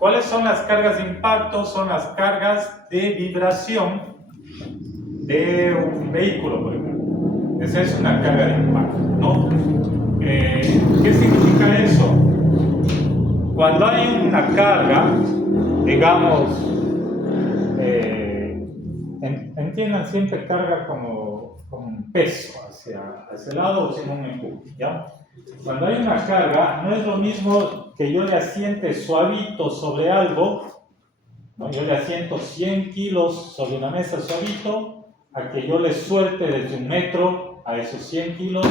¿Cuáles son las cargas de impacto? Son las cargas de vibración de un vehículo, por ejemplo. Esa es una carga de impacto, ¿no? ¿Qué significa eso? Cuando hay una carga, digamos, entiendan siempre carga como un peso hacia el lado o sin un empuje, ¿ya? Cuando hay una carga, no es lo mismo que yo le asiente suavito sobre algo, ¿no? Yo le asiento 100 kilos sobre una mesa suavito, a que yo le suelte desde 1 metro a esos 100 kilos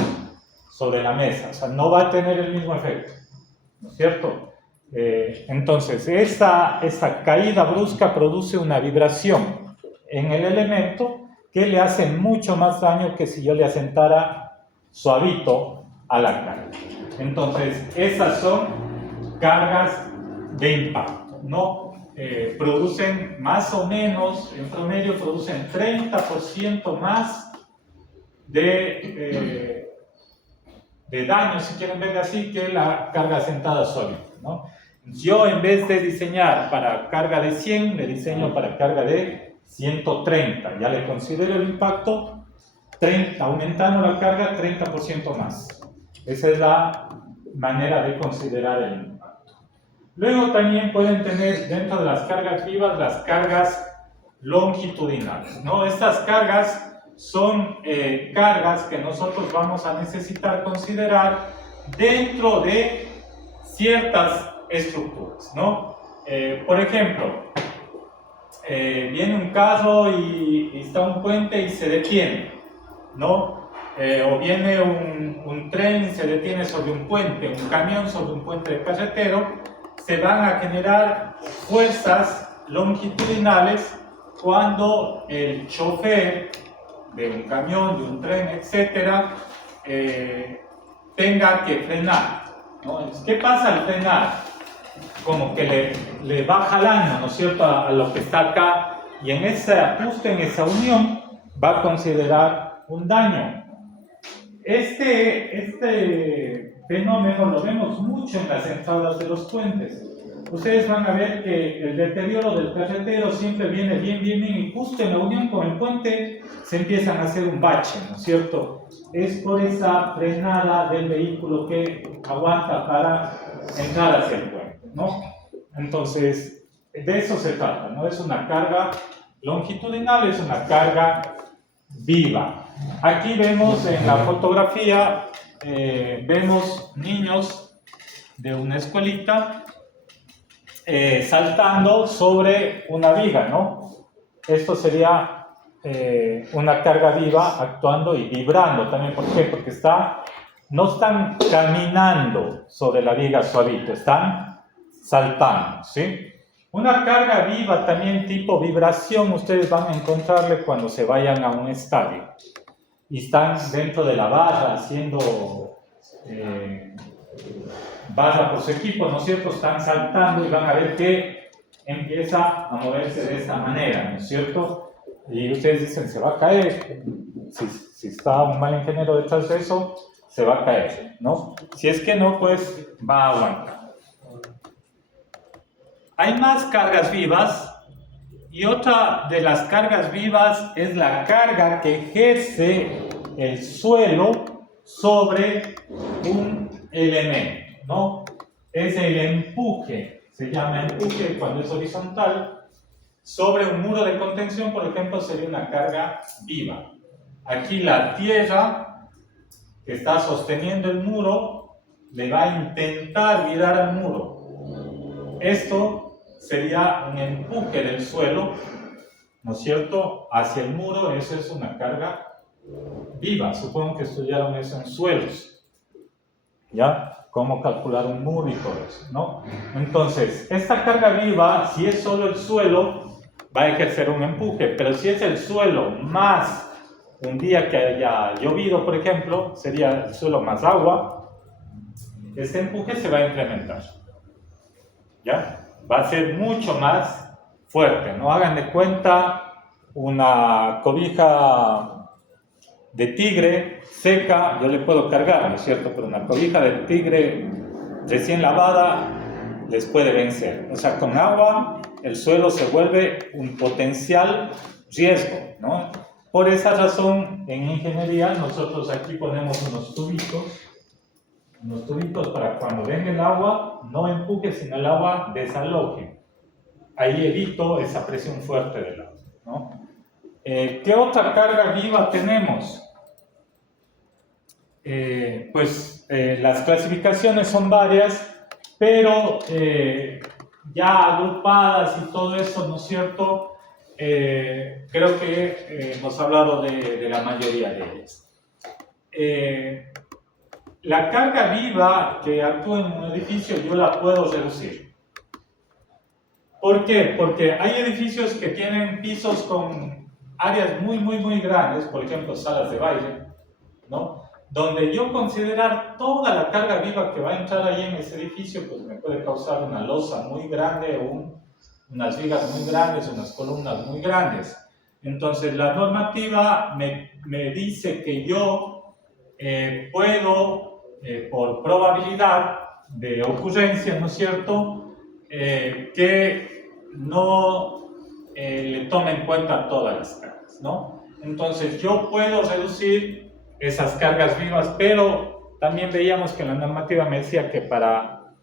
sobre la mesa. O sea, no va a tener el mismo efecto, ¿no es cierto? Entonces, esa caída brusca produce una vibración en el elemento que le hace mucho más daño que si yo le asentara suavito a la carga. Entonces, esas son cargas de impacto, ¿no? Producen más o menos, en promedio, producen 30% más de daño, si quieren verlo así, que la carga asentada suavita, ¿no? Yo, en vez de diseñar para carga de 100, le diseño para carga de 130. Ya le considero el impacto, aumentando la carga 30% más. Esa es la manera de considerar el impacto. Luego también pueden tener dentro de las cargas vivas las cargas longitudinales, ¿no? Estas cargas son cargas que nosotros vamos a necesitar considerar dentro de ciertas estructuras, ¿no? Por ejemplo, viene un carro y está un puente y se detiene, ¿no? O viene un tren y se detiene sobre un puente, un camión sobre un puente de carretero, se van a generar fuerzas longitudinales cuando el chofer de un camión, de un tren, etcétera, tenga que frenar, ¿no? ¿Qué pasa al frenar? Como que le va jalando, ¿no es cierto?, a lo que está acá, y en ese ajuste, en esa unión, va a considerar un daño. Este fenómeno lo vemos mucho en las entradas de los puentes. Ustedes van a ver que el deterioro del carretero siempre viene bien, y justo en la unión con el puente se empiezan a hacer un bache, ¿no es cierto? Es por esa frenada del vehículo que aguanta para entrar hacia el puente, ¿no? Entonces, de eso se trata, ¿no? Es una carga longitudinal, es una carga viva. Aquí vemos en la fotografía, vemos niños de una escuelita saltando sobre una viga, ¿no? Esto sería una carga viva actuando y vibrando también. ¿Por qué? Porque no están caminando sobre la viga suavito, están saltando, ¿sí? Una carga viva también tipo vibración ustedes van a encontrarle cuando se vayan a un estadio y están dentro de la barra haciendo barra por su equipo, ¿no es cierto? Están saltando y van a ver que empieza a moverse de esta manera, ¿no es cierto? Y ustedes dicen, se va a caer. Si está un mal ingeniero detrás de eso, se va a caer, ¿no? Si es que no, pues va a aguantar. Hay más cargas vivas, y otra de las cargas vivas es la carga que ejerce el suelo sobre un elemento, ¿no? Es el empuje, se llama empuje cuando es horizontal, sobre un muro de contención, por ejemplo, sería una carga viva. Aquí la tierra que está sosteniendo el muro le va a intentar virar al muro. Esto sería un empuje del suelo, ¿no es cierto?, hacia el muro. Eso es una carga viva. Supongo que estudiaron eso en suelos, ¿ya? Cómo calcular un muro y todo eso, ¿no? Entonces, esta carga viva, si es solo el suelo, va a ejercer un empuje, pero si es el suelo más un día que haya llovido, por ejemplo, sería el suelo más agua, este empuje se va a incrementar, ¿ya? Va a ser mucho más fuerte, ¿no? Hagan de cuenta una cobija de tigre seca, yo le puedo cargar, ¿no es cierto? Pero una cobija de tigre recién lavada les puede vencer. O sea, con agua el suelo se vuelve un potencial riesgo, ¿no? Por esa razón, en ingeniería, nosotros aquí ponemos unos tubitos para cuando venga el agua, no empuje, sino el agua desaloje. Ahí evito esa presión fuerte del agua, ¿no? ¿Qué otra carga viva tenemos? Las clasificaciones son varias, pero ya agrupadas y todo eso, ¿no es cierto? Creo que hemos hablado de la mayoría de ellas. La carga viva que actúa en un edificio yo la puedo reducir. ¿Por qué? Porque hay edificios que tienen pisos con áreas muy grandes, por ejemplo, salas de baile, ¿no? Donde yo considerar toda la carga viva que va a entrar ahí en ese edificio, pues me puede causar una losa muy grande, unas vigas muy grandes, unas columnas muy grandes. Entonces, la normativa me dice que yo puedo, por probabilidad de ocurrencia, ¿no es cierto?, que no le tome en cuenta todas las cargas, ¿no? Entonces, yo puedo reducir esas cargas vivas, pero también veíamos que la normativa me decía que para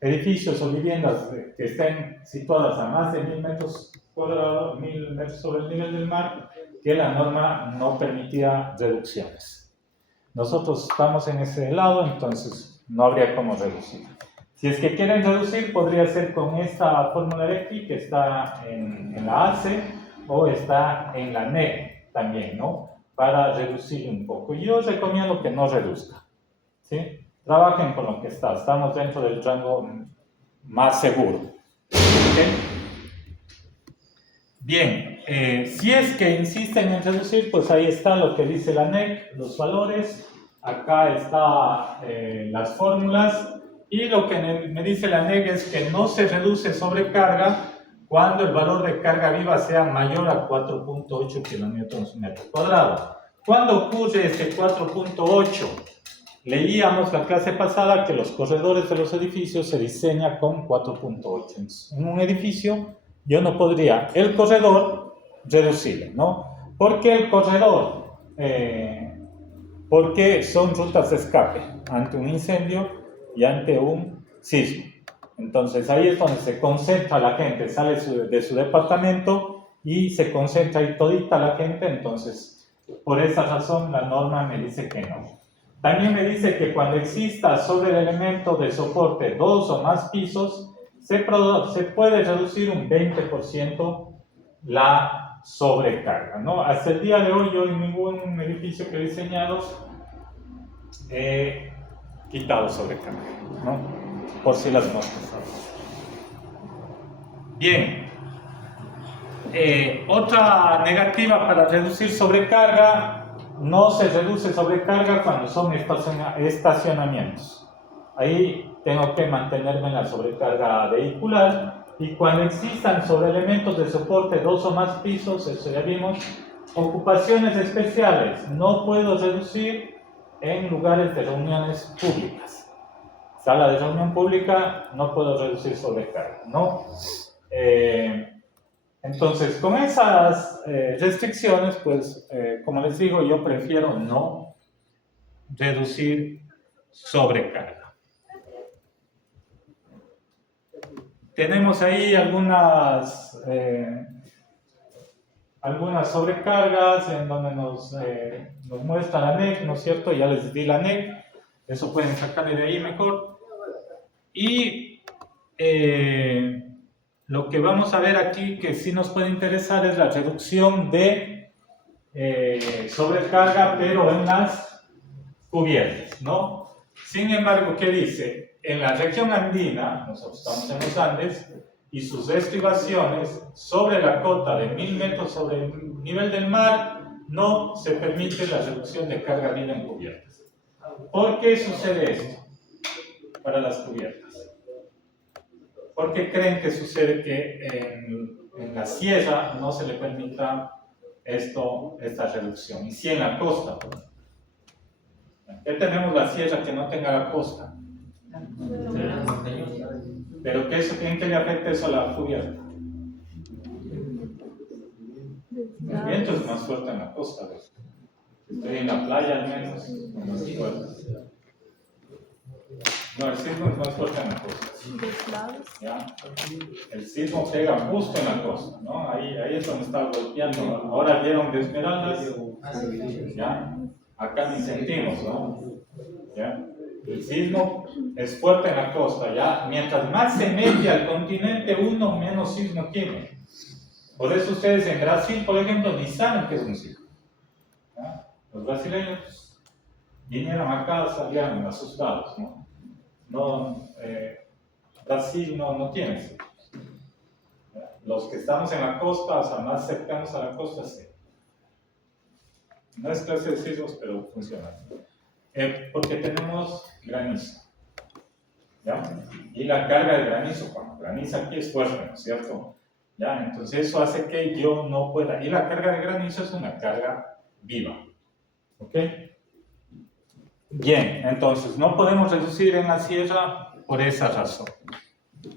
edificios o viviendas que estén situadas a más de 1000 metros cuadrados, 1000 metros sobre el nivel del mar, que la norma no permitía reducciones. Nosotros estamos en ese lado, entonces no habría cómo reducir. Si es que quieren reducir, podría ser con esta fórmula de aquí, que está en la ACE, o está en la NEC también, ¿no? Para reducir un poco. Yo recomiendo que no reduzca, ¿sí? Trabajen con lo que está. Estamos dentro del rango más seguro. ¿Okay? Bien, si es que insisten en reducir, pues ahí está lo que dice la NEC, los valores. Acá están las fórmulas. Y lo que me dice la NEC es que no se reduce sobrecarga cuando el valor de carga viva sea mayor a 4.8 km/m². ¿Cuándo ocurre este 4.8? Leíamos la clase pasada que los corredores de los edificios se diseñan con 4.8. En un edificio yo no podría el corredor reducirlo, ¿no? ¿Por qué el corredor? Porque son rutas de escape ante un incendio y ante un sismo. Entonces ahí es donde se concentra la gente, sale de su departamento y se concentra ahí todita la gente. Entonces, por esa razón la norma me dice que no. También me dice que cuando exista sobre el elemento de soporte 2 o más pisos, se puede reducir un 20% la sobrecarga, ¿no? Hasta el día de hoy yo en ningún edificio que he diseñado he quitado sobrecarga, ¿no? Por si las moscas. Bien, otra negativa para reducir sobrecarga: no se reduce sobrecarga cuando son estacionamientos. Ahí tengo que mantenerme en la sobrecarga vehicular. Y cuando existan sobre elementos de soporte 2 o más pisos, eso ya vimos. Ocupaciones especiales: no puedo reducir en lugares de reuniones públicas. Sala de reunión pública, no puedo reducir sobrecarga, ¿no? Entonces, con esas restricciones, pues, como les digo, yo prefiero no reducir sobrecarga. Tenemos ahí algunas sobrecargas en donde nos muestra la NEC, ¿no es cierto? Ya les di la NEC, eso pueden sacarle de ahí mejor. Y lo que vamos a ver aquí que sí nos puede interesar es la reducción de sobrecarga, pero en las cubiertas, ¿no? Sin embargo, ¿qué dice? En la región andina, nosotros estamos en los Andes, y sus estribaciones sobre la cota de 1000 metros sobre el nivel del mar, no se permite la reducción de carga viva en cubiertas. ¿Por qué sucede esto para las cubiertas? ¿Por qué creen que sucede que en la sierra no se le permita esta reducción? Y si en la costa. ¿Qué tenemos la sierra que no tenga la costa? Pero ¿en qué le afecta eso a la cubierta? El viento es más fuerte en la costa. Si estoy en la playa al menos, es más fuerte. No, el sismo es más fuerte en la costa. ¿Ya? El sismo pega justo en la costa, ¿no? Ahí es donde está golpeando. Ahora vieron de Esmeraldas, ¿ya? Acá ni sentimos, ¿no? ¿Ya? El sismo es fuerte en la costa, ¿ya? Mientras más se mete al continente, uno menos sismo tiene. Por eso ustedes en Brasil, por ejemplo, ni saben qué es un sismo. ¿Ya? Los brasileños vinieron acá, salían asustados, ¿no? Brasil no tiene sismos. Los que estamos en la costa, o sea, más cercanos a la costa, sí. No es clase de sismos, pero funciona. Porque tenemos granizo. ¿Ya? Y la carga de granizo, cuando graniza aquí es fuerte, ¿no es cierto? ¿Ya? Entonces eso hace que yo no pueda. Y la carga de granizo es una carga viva. ¿Ok? Bien, entonces no podemos reducir en la sierra por esa razón.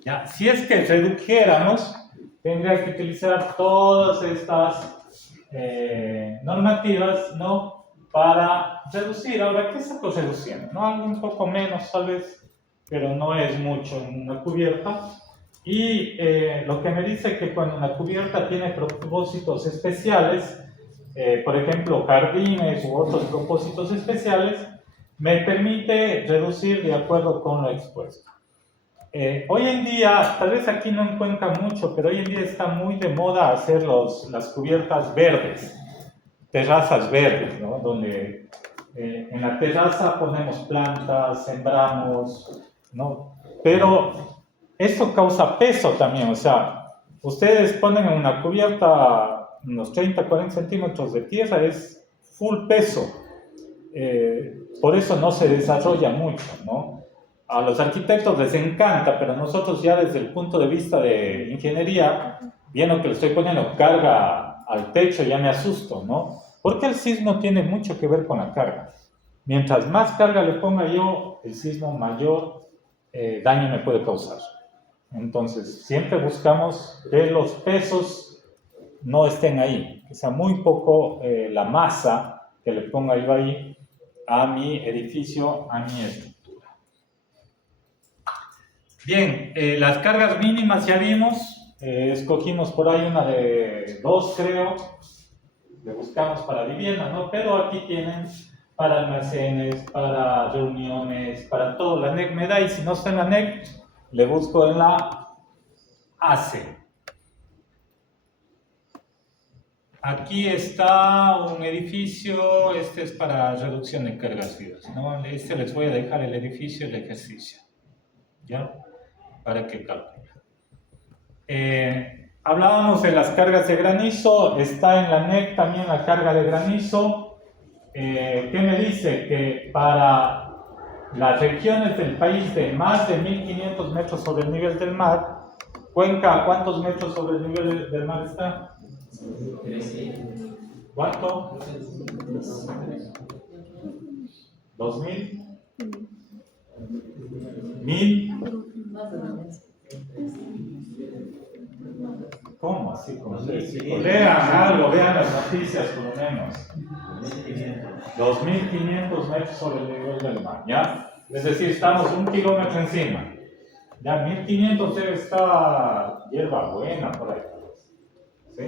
¿Ya? Si es que redujéramos, tendría que utilizar todas estas normativas, ¿no? Para reducir. Ahora, ¿qué saco reduciendo? ¿No? Algo un poco menos, tal vez, pero no es mucho en una cubierta. Y lo que me dice que cuando una cubierta tiene propósitos especiales, por ejemplo, jardines u otros propósitos especiales, me permite reducir de acuerdo con lo expuesto. Hoy en día, tal vez aquí no encuentra mucho, pero hoy en día está muy de moda hacer las cubiertas verdes, terrazas verdes, ¿no? Donde en la terraza ponemos plantas, sembramos, ¿no? Pero esto causa peso también, o sea, ustedes ponen en una cubierta unos 30-40 centímetros de tierra, es full peso. Por eso no se desarrolla mucho, ¿no? A los arquitectos les encanta, pero nosotros ya desde el punto de vista de ingeniería, viendo que le estoy poniendo carga al techo, ya me asusto, ¿no? Porque el sismo tiene mucho que ver con la carga. Mientras más carga le ponga yo, el sismo mayor daño me puede causar. Entonces, siempre buscamos que los pesos no estén ahí, que sea muy poco la masa que le ponga yo ahí a mi edificio, a mi estructura. Bien, las cargas mínimas ya vimos, escogimos por ahí una de 2, creo, le buscamos para vivienda, ¿no? Pero aquí tienen para almacenes, para reuniones, para todo. La NEC me da, y si no está en la NEC, le busco en la ACE. Aquí está un edificio, este es para reducción de cargas vivas, ¿no? Este les voy a dejar el edificio y el ejercicio, ¿ya? Para que calculen. Hablábamos de las cargas de granizo, está en la NEC también la carga de granizo. ¿Qué me dice? Que para las regiones del país de más de 1500 metros sobre el nivel del mar, Cuenca, ¿cuántos metros sobre el nivel del mar está? ¿Cuánto? 2000. 1000. ¿Cómo así? Lean algo, vean las noticias por lo menos. 2500 metros sobre el nivel del mar, ¿ya? Es decir, estamos 1 kilómetro encima. Ya 1500 debe estar hierba buena por ahí. ¿Sí?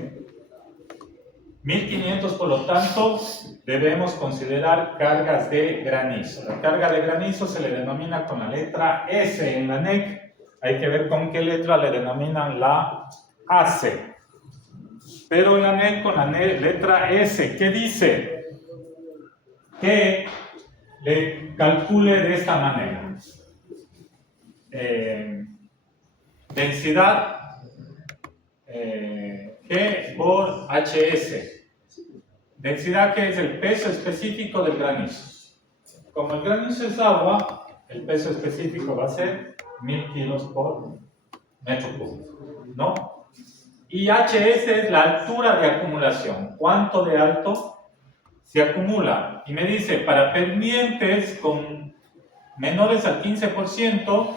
1500, por lo tanto, debemos considerar cargas de granizo. La carga de granizo se le denomina con la letra S en la NEC. Hay que ver con qué letra le denominan la ACE. Pero en la NEC con la letra S, ¿qué dice? Que le calcule de esta manera. Densidad G por HS. Densidad que es el peso específico del granizo. Como el granizo es agua, el peso específico va a ser 1000 kilos por metro cúbico, ¿no? Y HS es la altura de acumulación. ¿Cuánto de alto se acumula? Y me dice, para pendientes con menores al 15%,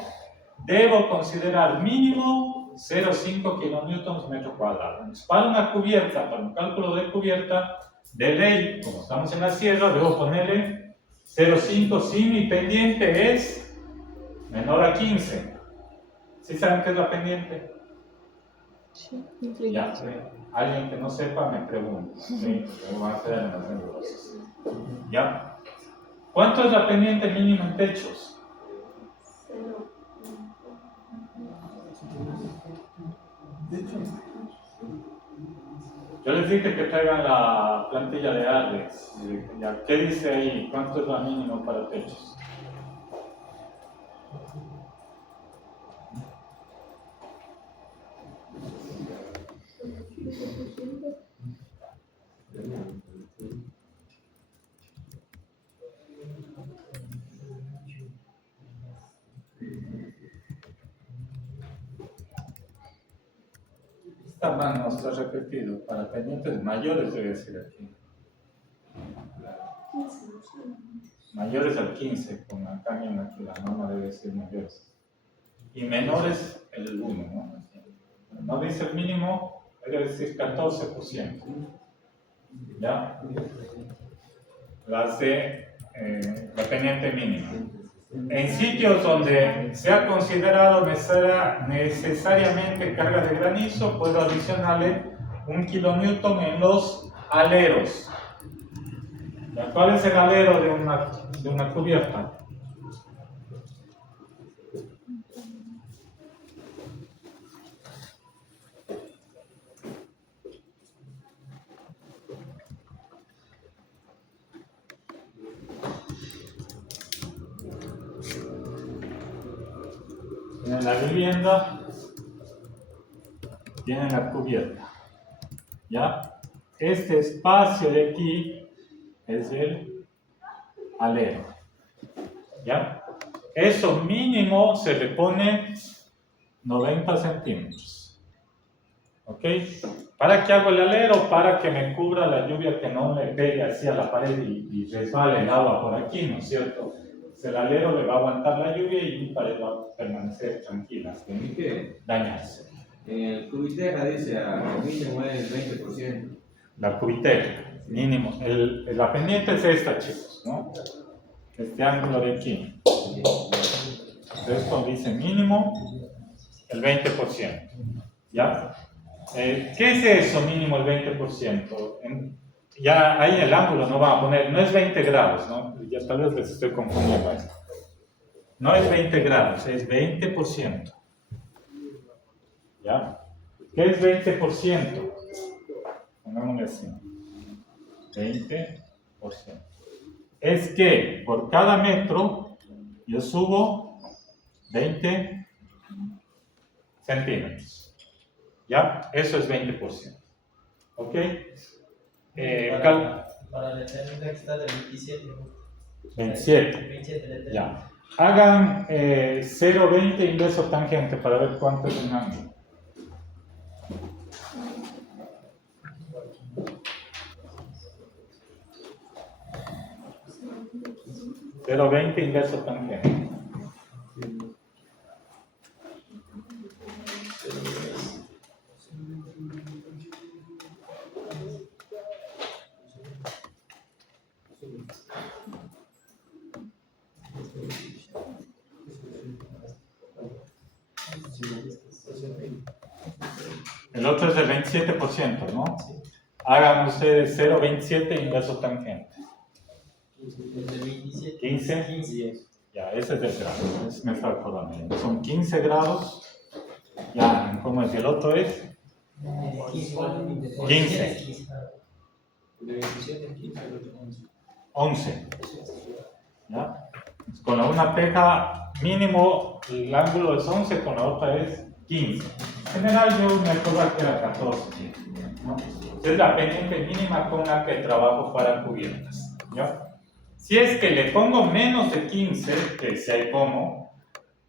debo considerar mínimo 0,5 kilonewtons metro cuadrado. Entonces, para una cubierta, para un cálculo de cubierta, de ley, como estamos en la sierra, debo ponerle 0,5 si mi pendiente es menor a 15. ¿Sí saben qué es la pendiente? Sí, Ya, ¿sí? Alguien que no sepa me pregunta. ¿Sí? Lo van a hacer en las nebulosas. ¿Ya? ¿Cuánto es la pendiente mínima en techos? Yo les dije que traigan la plantilla de ADES. ¿Qué dice ahí? ¿Cuánto es la mínima para techos? Esta mano está repetido. Para pendientes mayores debe decir aquí. Mayores al 15, con la cambio aquí, la norma debe decir mayores. Y menores el 1, ¿no? No dice el mínimo, debe decir 14%. ¿Ya? Las de la pendiente mínima. En sitios donde se ha considerado necesariamente carga de granizo, puedo adicionarle 1 kilonewton en los aleros. ¿Cuál es el alero de una cubierta? Tienen la vivienda, tienen la cubierta. ¿Ya? Este espacio de aquí es el alero. ¿Ya? Eso mínimo se le pone 90 centímetros. ¿Ok? ¿Para qué hago el alero? Para que me cubra la lluvia, que no me pegue hacia la pared y resbale el agua por aquí, ¿no es cierto? El alero le va a aguantar la lluvia y mi pared va a permanecer tranquila. ¿En qué? Dañarse. El cubiteja dice a mínimo es el 20%. La cubiteca, mínimo. La pendiente es esta, chicos, ¿no? Este ángulo de aquí. Esto dice mínimo el 20%. ¿Ya? ¿Qué es eso, mínimo el 20%? Ya ahí el ángulo no va a poner, no es 20 grados, ¿no? Ya tal vez les estoy confundiendo esto. No es 20 grados, es 20%. ¿Ya? ¿Qué es 20%? Pongámosle así. 20%. Es que por cada metro yo subo 20 centímetros. ¿Ya? Eso es 20%. ¿Ok? Para meter un extra de 27. 27. 27 Ya. Hagan 0,20 inverso tangente para ver cuánto es un ángulo. ¿0,20 inverso tangente? El otro es del 27%, ¿no? Hagan ustedes 0,27 inverso tangente. 15. 15. Ya, ese es el grado. Me está acordando. Son 15 grados. Ya, ¿cómo es? El otro es 15. De 27 a 15, 11. ¿Ya? Con la una peja mínimo el ángulo es 11, con la otra es 15. En general yo me acuerdo que era 14. ¿No? Es la pendiente mínima con la que trabajo para cubiertas. ¿Ya? Si es que le pongo menos de 15, que si hay como,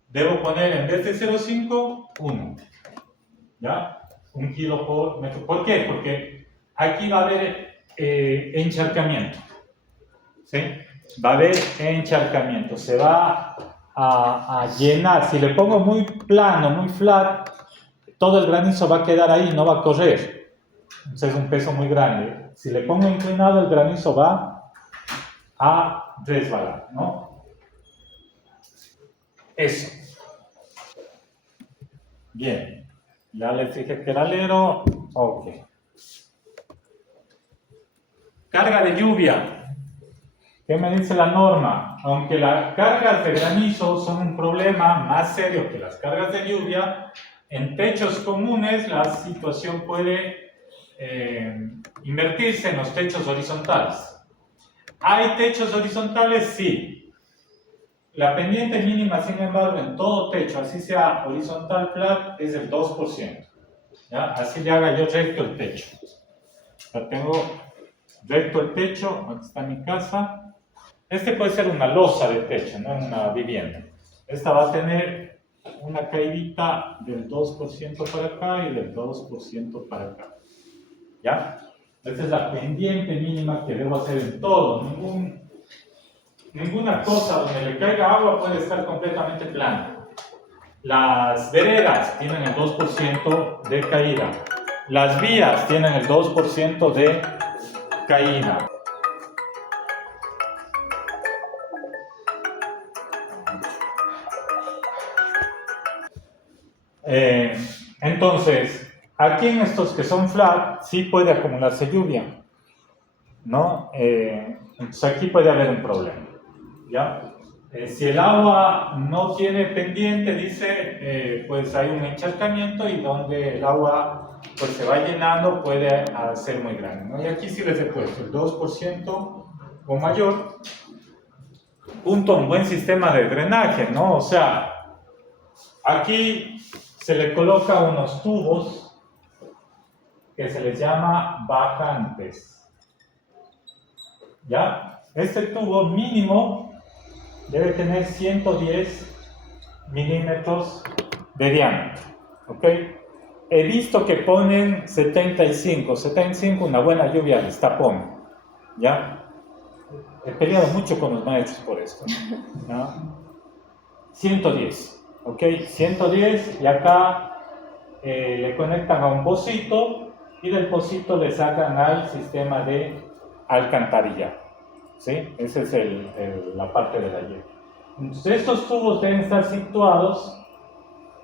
debo poner en vez de 0,5, 1. ¿Ya? 1 kilo por metro. ¿Por qué? Porque aquí va a haber encharcamiento. ¿Sí? Va a haber encharcamiento. Se va a llenar. Si le pongo muy plano, muy flat, todo el granizo va a quedar ahí, no va a correr. Entonces es un peso muy grande. Si le pongo inclinado, el granizo va a resbalar, ¿no? Eso. Bien. Ya les dije que era alero. Ok. Carga de lluvia. ¿Qué me dice la norma? Aunque las cargas de granizo son un problema más serio que las cargas de lluvia, en techos comunes la situación puede invertirse en los techos horizontales. ¿Hay techos horizontales? Sí. La pendiente mínima, sin embargo, en todo techo, así sea horizontal flat, es el 2%. ¿Ya? Así le haga yo recto el techo. Ya tengo recto el techo, aquí está mi casa. Este puede ser una losa de techo, no una vivienda. Esta va a tener una caidita del 2% para acá y del 2% para acá. ¿Ya? Esta es la pendiente mínima que debo hacer en todo. Ninguna cosa donde le caiga agua puede estar completamente plana. Las veredas tienen el 2% de caída. Las vías tienen el 2% de caída. Entonces, aquí en estos que son flat, sí puede acumularse lluvia, ¿no? Entonces aquí puede haber un problema, ¿ya? Si el agua no tiene pendiente, dice, pues hay un encharcamiento y donde el agua pues, se va llenando puede ser muy grande, ¿no? Y aquí sí les he puesto el 2% o mayor, junto a un buen sistema de drenaje, ¿no? O sea, aquí se le coloca unos tubos que se les llama bajantes. ¿Ya? Este tubo mínimo debe tener 110 milímetros de diámetro. ¿Ok? He visto que ponen 75, una buena lluvia les tapón. ¿Ya? He peleado mucho con los maestros por esto. ¿Ya? 110. ¿Ok? 110 y acá le conectan a un pocito y del pocito le sacan al sistema de alcantarillado. ¿Sí? Esa es la parte de la llave. Entonces estos tubos deben estar situados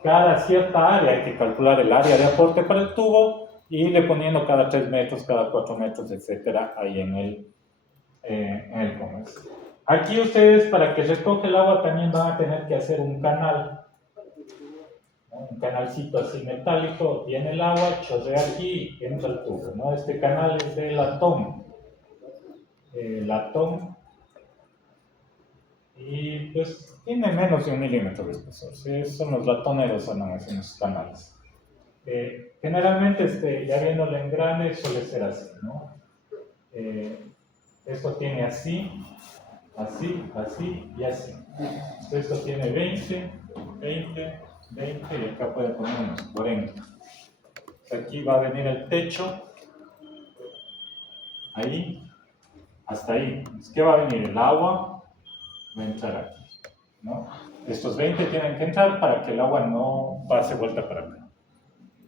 cada cierta área, hay que calcular el área de aporte para el tubo y irle poniendo cada 3 metros, cada 4 metros, etcétera, ahí en el comercio. Aquí ustedes, para que recoge el agua, también van a tener que hacer un canal, ¿no? Un canalcito así metálico, viene el agua, chorrea aquí y entra al tubo, ¿no? Este canal es de latón. Latón. Y pues tiene menos de 1 milímetro de espesor. ¿Sí? Son los latoneros, son esos canales. Generalmente, ya viendo el engrane, suele ser así, ¿no? Esto tiene así, así, así y así. Esto tiene 20, 20, 20 y acá puede poner unos 40. Aquí va a venir el techo, ahí, hasta ahí. ¿Qué va a venir? El agua va a entrar aquí, ¿no? Estos 20 tienen que entrar para que el agua no pase vuelta para acá.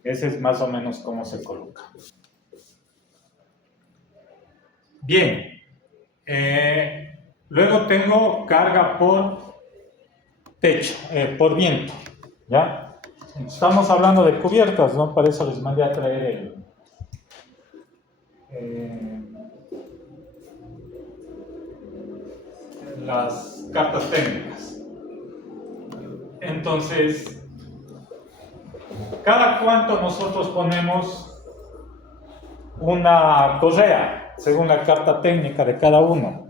Ese es más o menos cómo se coloca. Bien. Luego tengo carga por techo, por viento, ¿ya? Estamos hablando de cubiertas, ¿no? Para eso les mandé a traer las cartas técnicas. Entonces, ¿cada cuánto nosotros ponemos una correa, según la carta técnica de cada uno?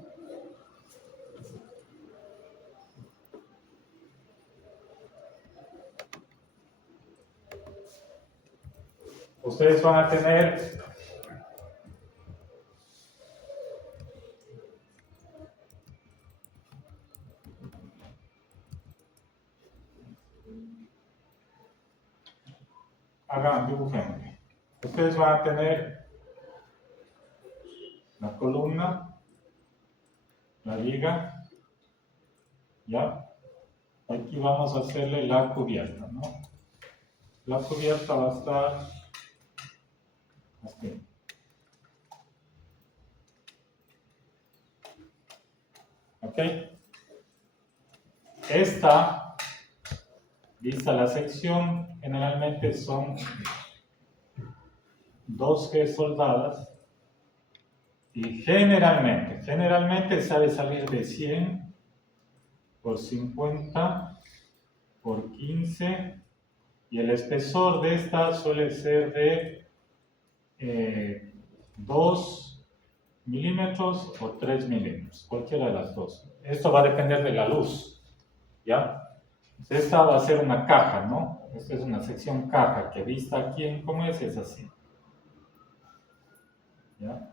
Ustedes van a tener dibujen. Ustedes van a tener la columna, la viga, ¿ya? Aquí vamos a hacerle la cubierta, ¿no? La cubierta va a estar así. ¿Ok? Esta, vista la sección, generalmente son 2G soldadas y generalmente sabe salir de 100 por 50 por 15 y el espesor de esta suele ser de 2 milímetros o 3 milímetros, cualquiera de las dos. Esto va a depender de la luz, ¿ya? Esta va a ser una caja, ¿no? Esta es una sección caja que vista aquí en cómo es así. ¿Ya?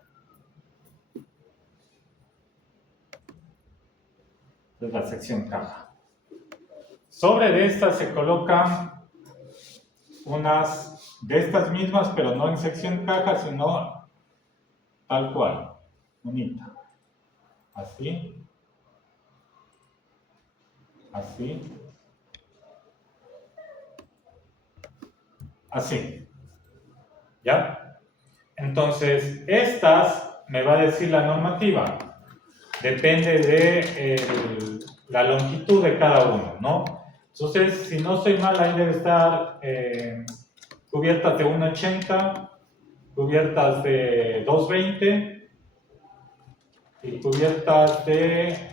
Esta es la sección caja. Sobre de esta se colocan unas de estas mismas, pero no en sección caja, sino tal cual, bonita. Así. Así. Así. ¿Ya? Entonces, estas me va a decir la normativa. Depende de la longitud de cada uno, ¿no? Entonces, si no estoy mal, ahí debe estar cubiertas de 1,80, cubiertas de 2,20 y cubiertas de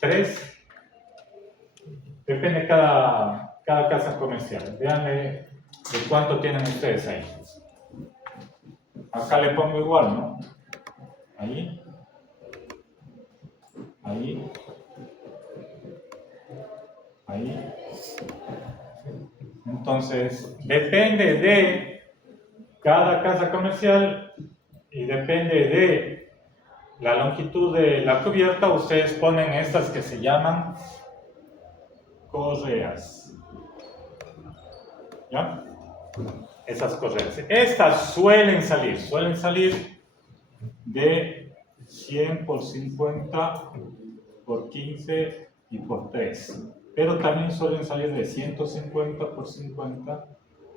3. Depende cada casa comercial. Vean de cuánto tienen ustedes ahí. Acá le pongo igual, ¿no? Ahí. Ahí. Ahí. Entonces, depende de cada casa comercial y depende de la longitud de la cubierta, ustedes ponen estas que se llaman correas. ¿Ya? Esas correas. Estas suelen salir de 100 por 50 por 15 y por 3. Pero también suelen salir de 150 por 50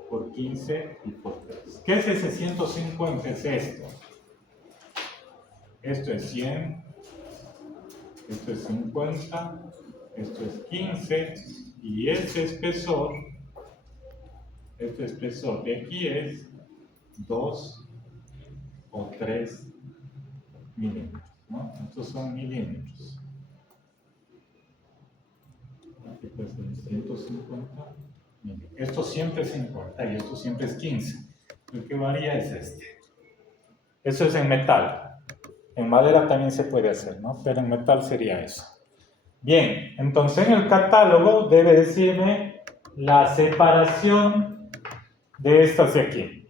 por 15 y por 3. ¿Qué es ese 150? Es esto. Esto es 100, esto es 50, esto es 15 y este espesor de aquí es 2 o 3 milímetros, ¿no? Estos son milímetros. Aquí puede ser 150 milímetros. Esto siempre es 50 y esto siempre es 15. Lo que varía es este. Eso es en metal. En madera también se puede hacer, ¿no? Pero en metal sería eso. Bien, entonces en el catálogo debe decirme la separación de estas de aquí.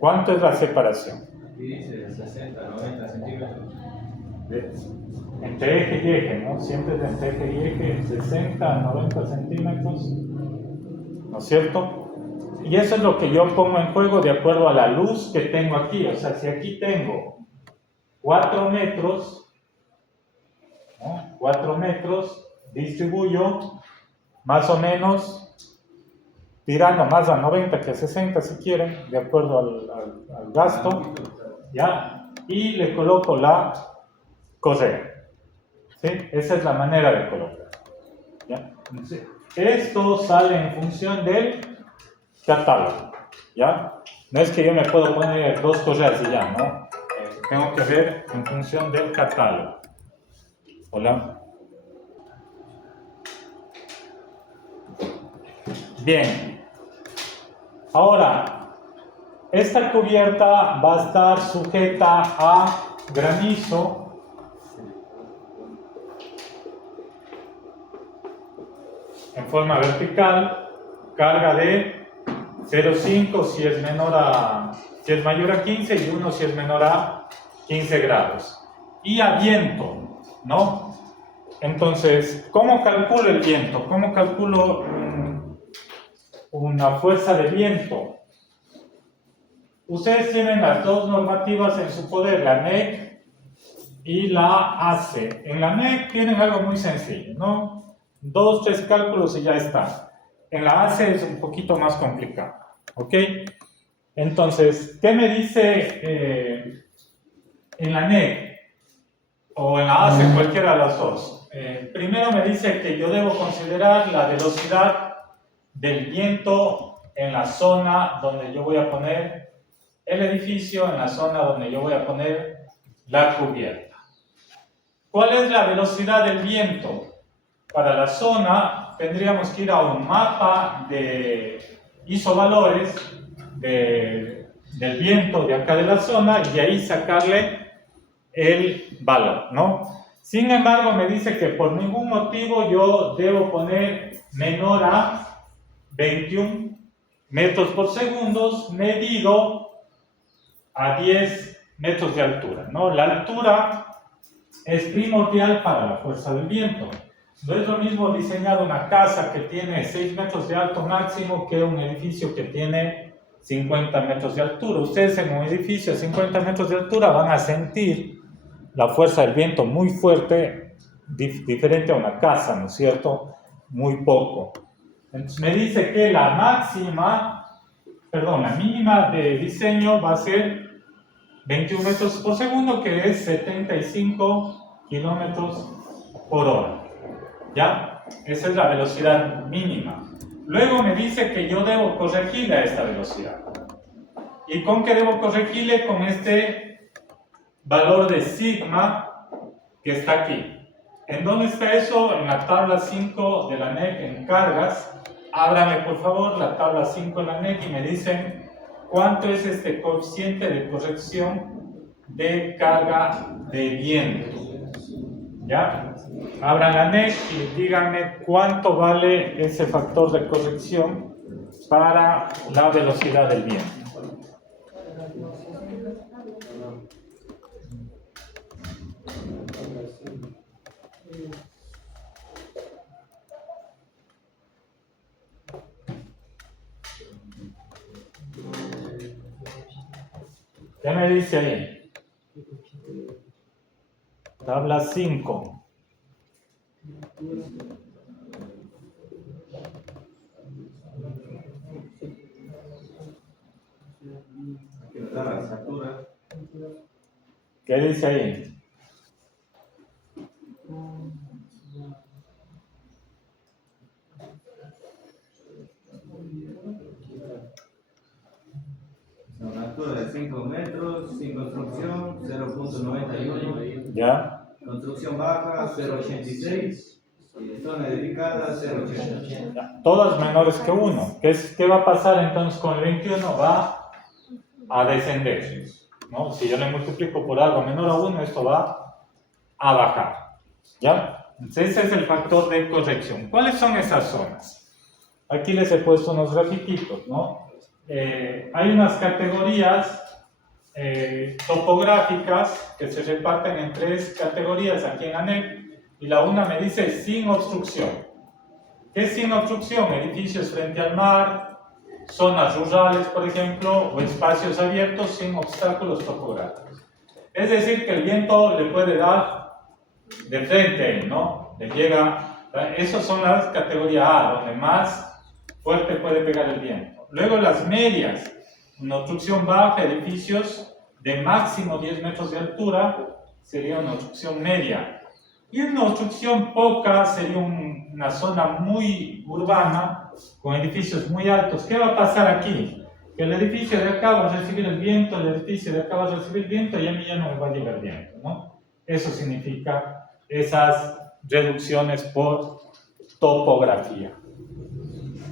¿Cuánto es la separación? Aquí dice 60, 90 centímetros. Entre eje y eje, ¿no? Siempre es entre eje y eje, 60 a 90 centímetros, ¿no es cierto? Y eso es lo que yo pongo en juego de acuerdo a la luz que tengo aquí. O sea, si aquí tengo 4 metros, ¿no? 4 metros, distribuyo más o menos, tirando más a 90 que a 60 si quieren, de acuerdo al gasto, ¿ya? Y le coloco la correa. ¿Sí? Esa es la manera de colocar. ¿Ya? Entonces, esto sale en función del catálogo. ¿Ya? No es que yo me puedo poner 2 correas y ya, ¿no? Tengo que ver en función del catálogo. Hola. Bien. Ahora, esta cubierta va a estar sujeta a granizo. En forma vertical, carga de 0,5 si es mayor a 15 y 1 si es menor a 15 grados. Y a viento, ¿no? Entonces, ¿cómo calculo el viento? ¿Cómo calculo una fuerza de viento? Ustedes tienen las dos normativas en su poder, la NEC y la ACE. En la NEC tienen algo muy sencillo, ¿no? 2, 3 cálculos y ya está. En la ACE es un poquito más complicado, ¿ok? Entonces, ¿qué me dice en la NEC o en la ACE, cualquiera de las dos? Primero me dice que yo debo considerar la velocidad del viento en la zona donde yo voy a poner el edificio, en la zona donde yo voy a poner la cubierta. ¿Cuál es la velocidad del viento? Para la zona tendríamos que ir a un mapa de isovalores del viento de acá de la zona y de ahí sacarle el valor, ¿no? Sin embargo, me dice que por ningún motivo yo debo poner menor a 21 metros por segundo medido a 10 metros de altura, ¿no? La altura es primordial para la fuerza del viento. No es lo mismo diseñar una casa que tiene 6 metros de alto máximo que un edificio que tiene 50 metros de altura. Ustedes en un edificio de 50 metros de altura van a sentir la fuerza del viento muy fuerte, diferente a una casa, ¿no es cierto? Muy poco. Entonces me dice que la mínima de diseño va a ser 21 metros por segundo, que es 75 kilómetros por hora. ¿Ya? Esa es la velocidad mínima. Luego me dice que yo debo corregirle a esta velocidad. ¿Y con qué debo corregirle? Con este valor de sigma que está aquí. ¿En dónde está eso? En la tabla 5 de la NEC en cargas. Ábrame por favor la tabla 5 de la NEC y me dicen cuánto es este coeficiente de corrección de carga de viento. ¿Ya? Abran la NEC y díganme cuánto vale ese factor de corrección para la velocidad del viento. ¿Qué me dice ahí? Tabla 5. Aquí nos da la altura. ¿Qué dice ahí? Una altura de 5 metros, sin construcción, 0.91. ¿Ya? Construcción baja, 0.86. Y zona edificada, 0.80. Todas menores que 1. ¿Qué va a pasar entonces con el 21? Va a descender, ¿no? Si yo le multiplico por algo menor a 1, esto va a bajar, ¿ya? Entonces ese es el factor de corrección. ¿Cuáles son esas zonas? Aquí les he puesto unos grafiquitos, ¿no? Hay unas categorías topográficas que se reparten en 3 categorías aquí en la NEC, y la una me dice sin obstrucción. ¿Qué es sin obstrucción? Edificios frente al mar, zonas rurales, por ejemplo, o espacios abiertos sin obstáculos topográficos. Es decir, que el viento le puede dar de frente ahí, ¿no? Le llega, esas son las categorías A, donde más fuerte puede pegar el viento. Luego las medias, una obstrucción baja, edificios de máximo 10 metros de altura, sería una obstrucción media. Y una obstrucción poca sería una zona muy urbana, con edificios muy altos. ¿Qué va a pasar aquí? Que el edificio de acá va a recibir el viento, el edificio de acá va a recibir el viento y a mí ya no me va a llegar viento, ¿no? Eso significa esas reducciones por topografía.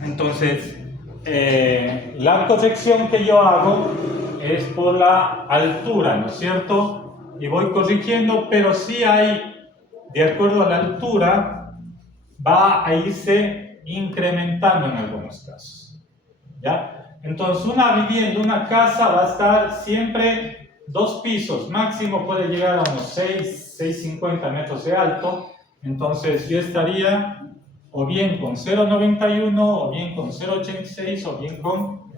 Entonces, la corrección que yo hago es por la altura, ¿no es cierto? Y voy corrigiendo, pero sí hay, de acuerdo a la altura, va a irse incrementando en algunos casos, ¿ya? Entonces, una vivienda, una casa va a estar siempre 2 pisos, máximo puede llegar a unos 6,50 metros de alto. Entonces, yo estaría o bien con 0,91, o bien con 0,86, o bien con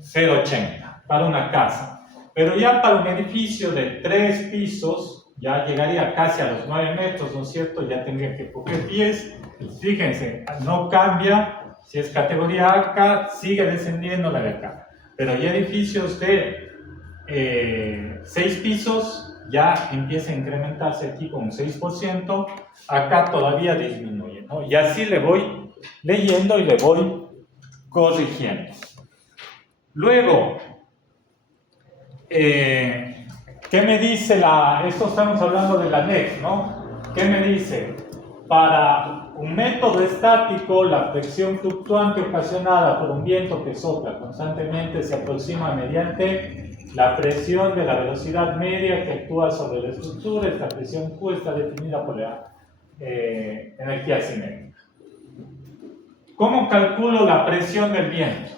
0,80 para una casa. Pero ya para un edificio de 3 pisos, ya llegaría casi a los 9 metros, ¿no es cierto? Ya tendría que coger pies. Fíjense, no cambia, si es categoría alta, sigue descendiendo la de acá. Pero ya edificios de 6 pisos ya empieza a incrementarse aquí con un 6%, acá todavía disminuye, ¿no? Y así le voy leyendo y le voy corrigiendo. Luego, ¿qué me dice esto estamos hablando de la NEC, ¿no? ¿Qué me dice? Para un método estático, la presión fluctuante ocasionada por un viento que sopla constantemente se aproxima mediante la presión de la velocidad media que actúa sobre la estructura. Esta presión Q está definida por la energía cinética. ¿Cómo calculo la presión del viento?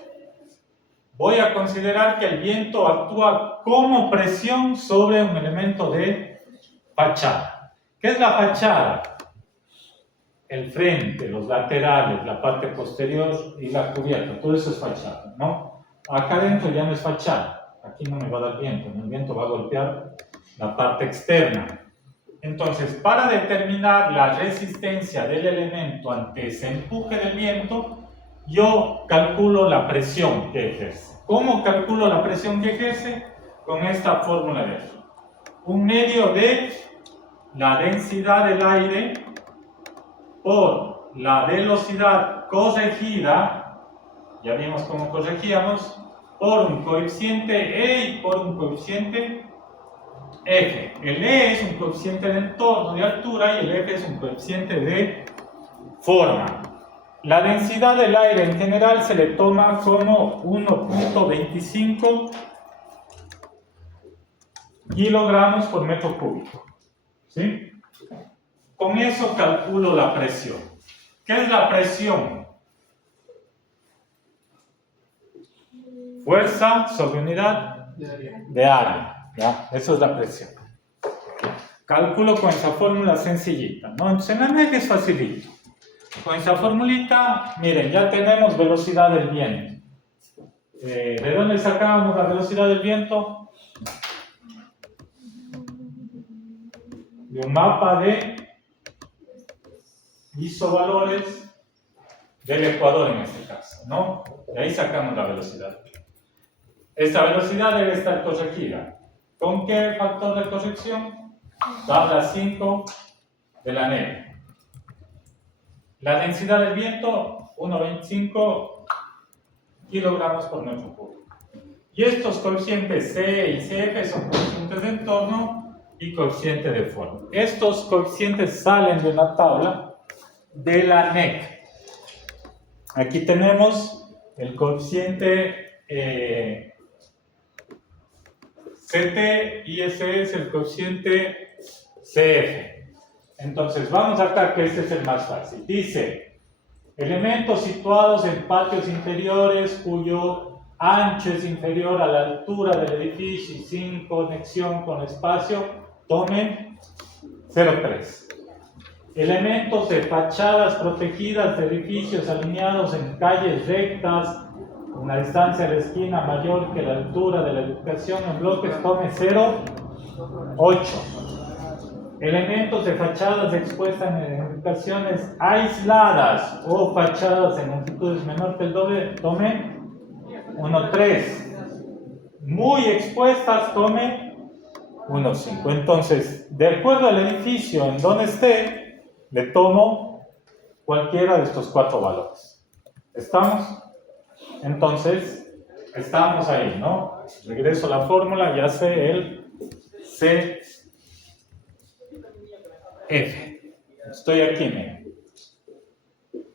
Voy a considerar que el viento actúa como presión sobre un elemento de fachada. ¿Qué es la fachada? El frente, los laterales, la parte posterior y la cubierta. Todo eso es fachada, ¿no? Acá adentro ya no es fachada. Aquí no me va a dar viento, el viento va a golpear la parte externa. Entonces, para determinar la resistencia del elemento ante ese empuje del viento, yo calculo la presión que ejerce. ¿Cómo calculo la presión que ejerce? Con esta fórmula de aquí. Un medio de la densidad del aire por la velocidad corregida, ya vimos cómo corregíamos, por un coeficiente E y por un coeficiente F. El E es un coeficiente de entorno de altura y el F es un coeficiente de forma. La densidad del aire en general se le toma como 1.25 kilogramos por metro cúbico. ¿Sí? Con eso calculo la presión. ¿Qué es la presión? Fuerza sobre unidad de área. ¿Ya? Eso es la presión. Calculo con esa fórmula sencillita, ¿no? Entonces en la NEC es facilito. Con esa formulita, miren, ya tenemos velocidad del viento. ¿De dónde sacábamos la velocidad del viento? De un mapa de isovalores del ecuador en este caso, ¿no? De ahí sacamos la velocidad. Esta velocidad debe estar corregida. ¿Con qué factor de corrección? Tabla 5 de la NEC. La densidad del viento, 1.25 kilogramos por metro cúbico. Y estos coeficientes C y CF son coeficientes de entorno y coeficiente de forma. Estos coeficientes salen de la tabla de la NEC. Aquí tenemos el coeficiente CT y ese es el coeficiente CF. Entonces, vamos acá que este es el más fácil. Dice, elementos situados en patios interiores cuyo ancho es inferior a la altura del edificio y sin conexión con espacio, tomen 0,3. Elementos de fachadas protegidas de edificios alineados en calles rectas, una distancia de la esquina mayor que la altura de la edificación en bloques, tome 0,8. Elementos de fachadas expuestas en edificaciones aisladas o fachadas en longitudes menor que el doble, tome 1,3. Muy expuestas, tome 1,5. Entonces, de acuerdo al edificio en donde esté, le tomo cualquiera de estos 4 valores. ¿Estamos? Entonces, estamos ahí, ¿no? Regreso a la fórmula, ya sé el C. F. Estoy aquí, miren.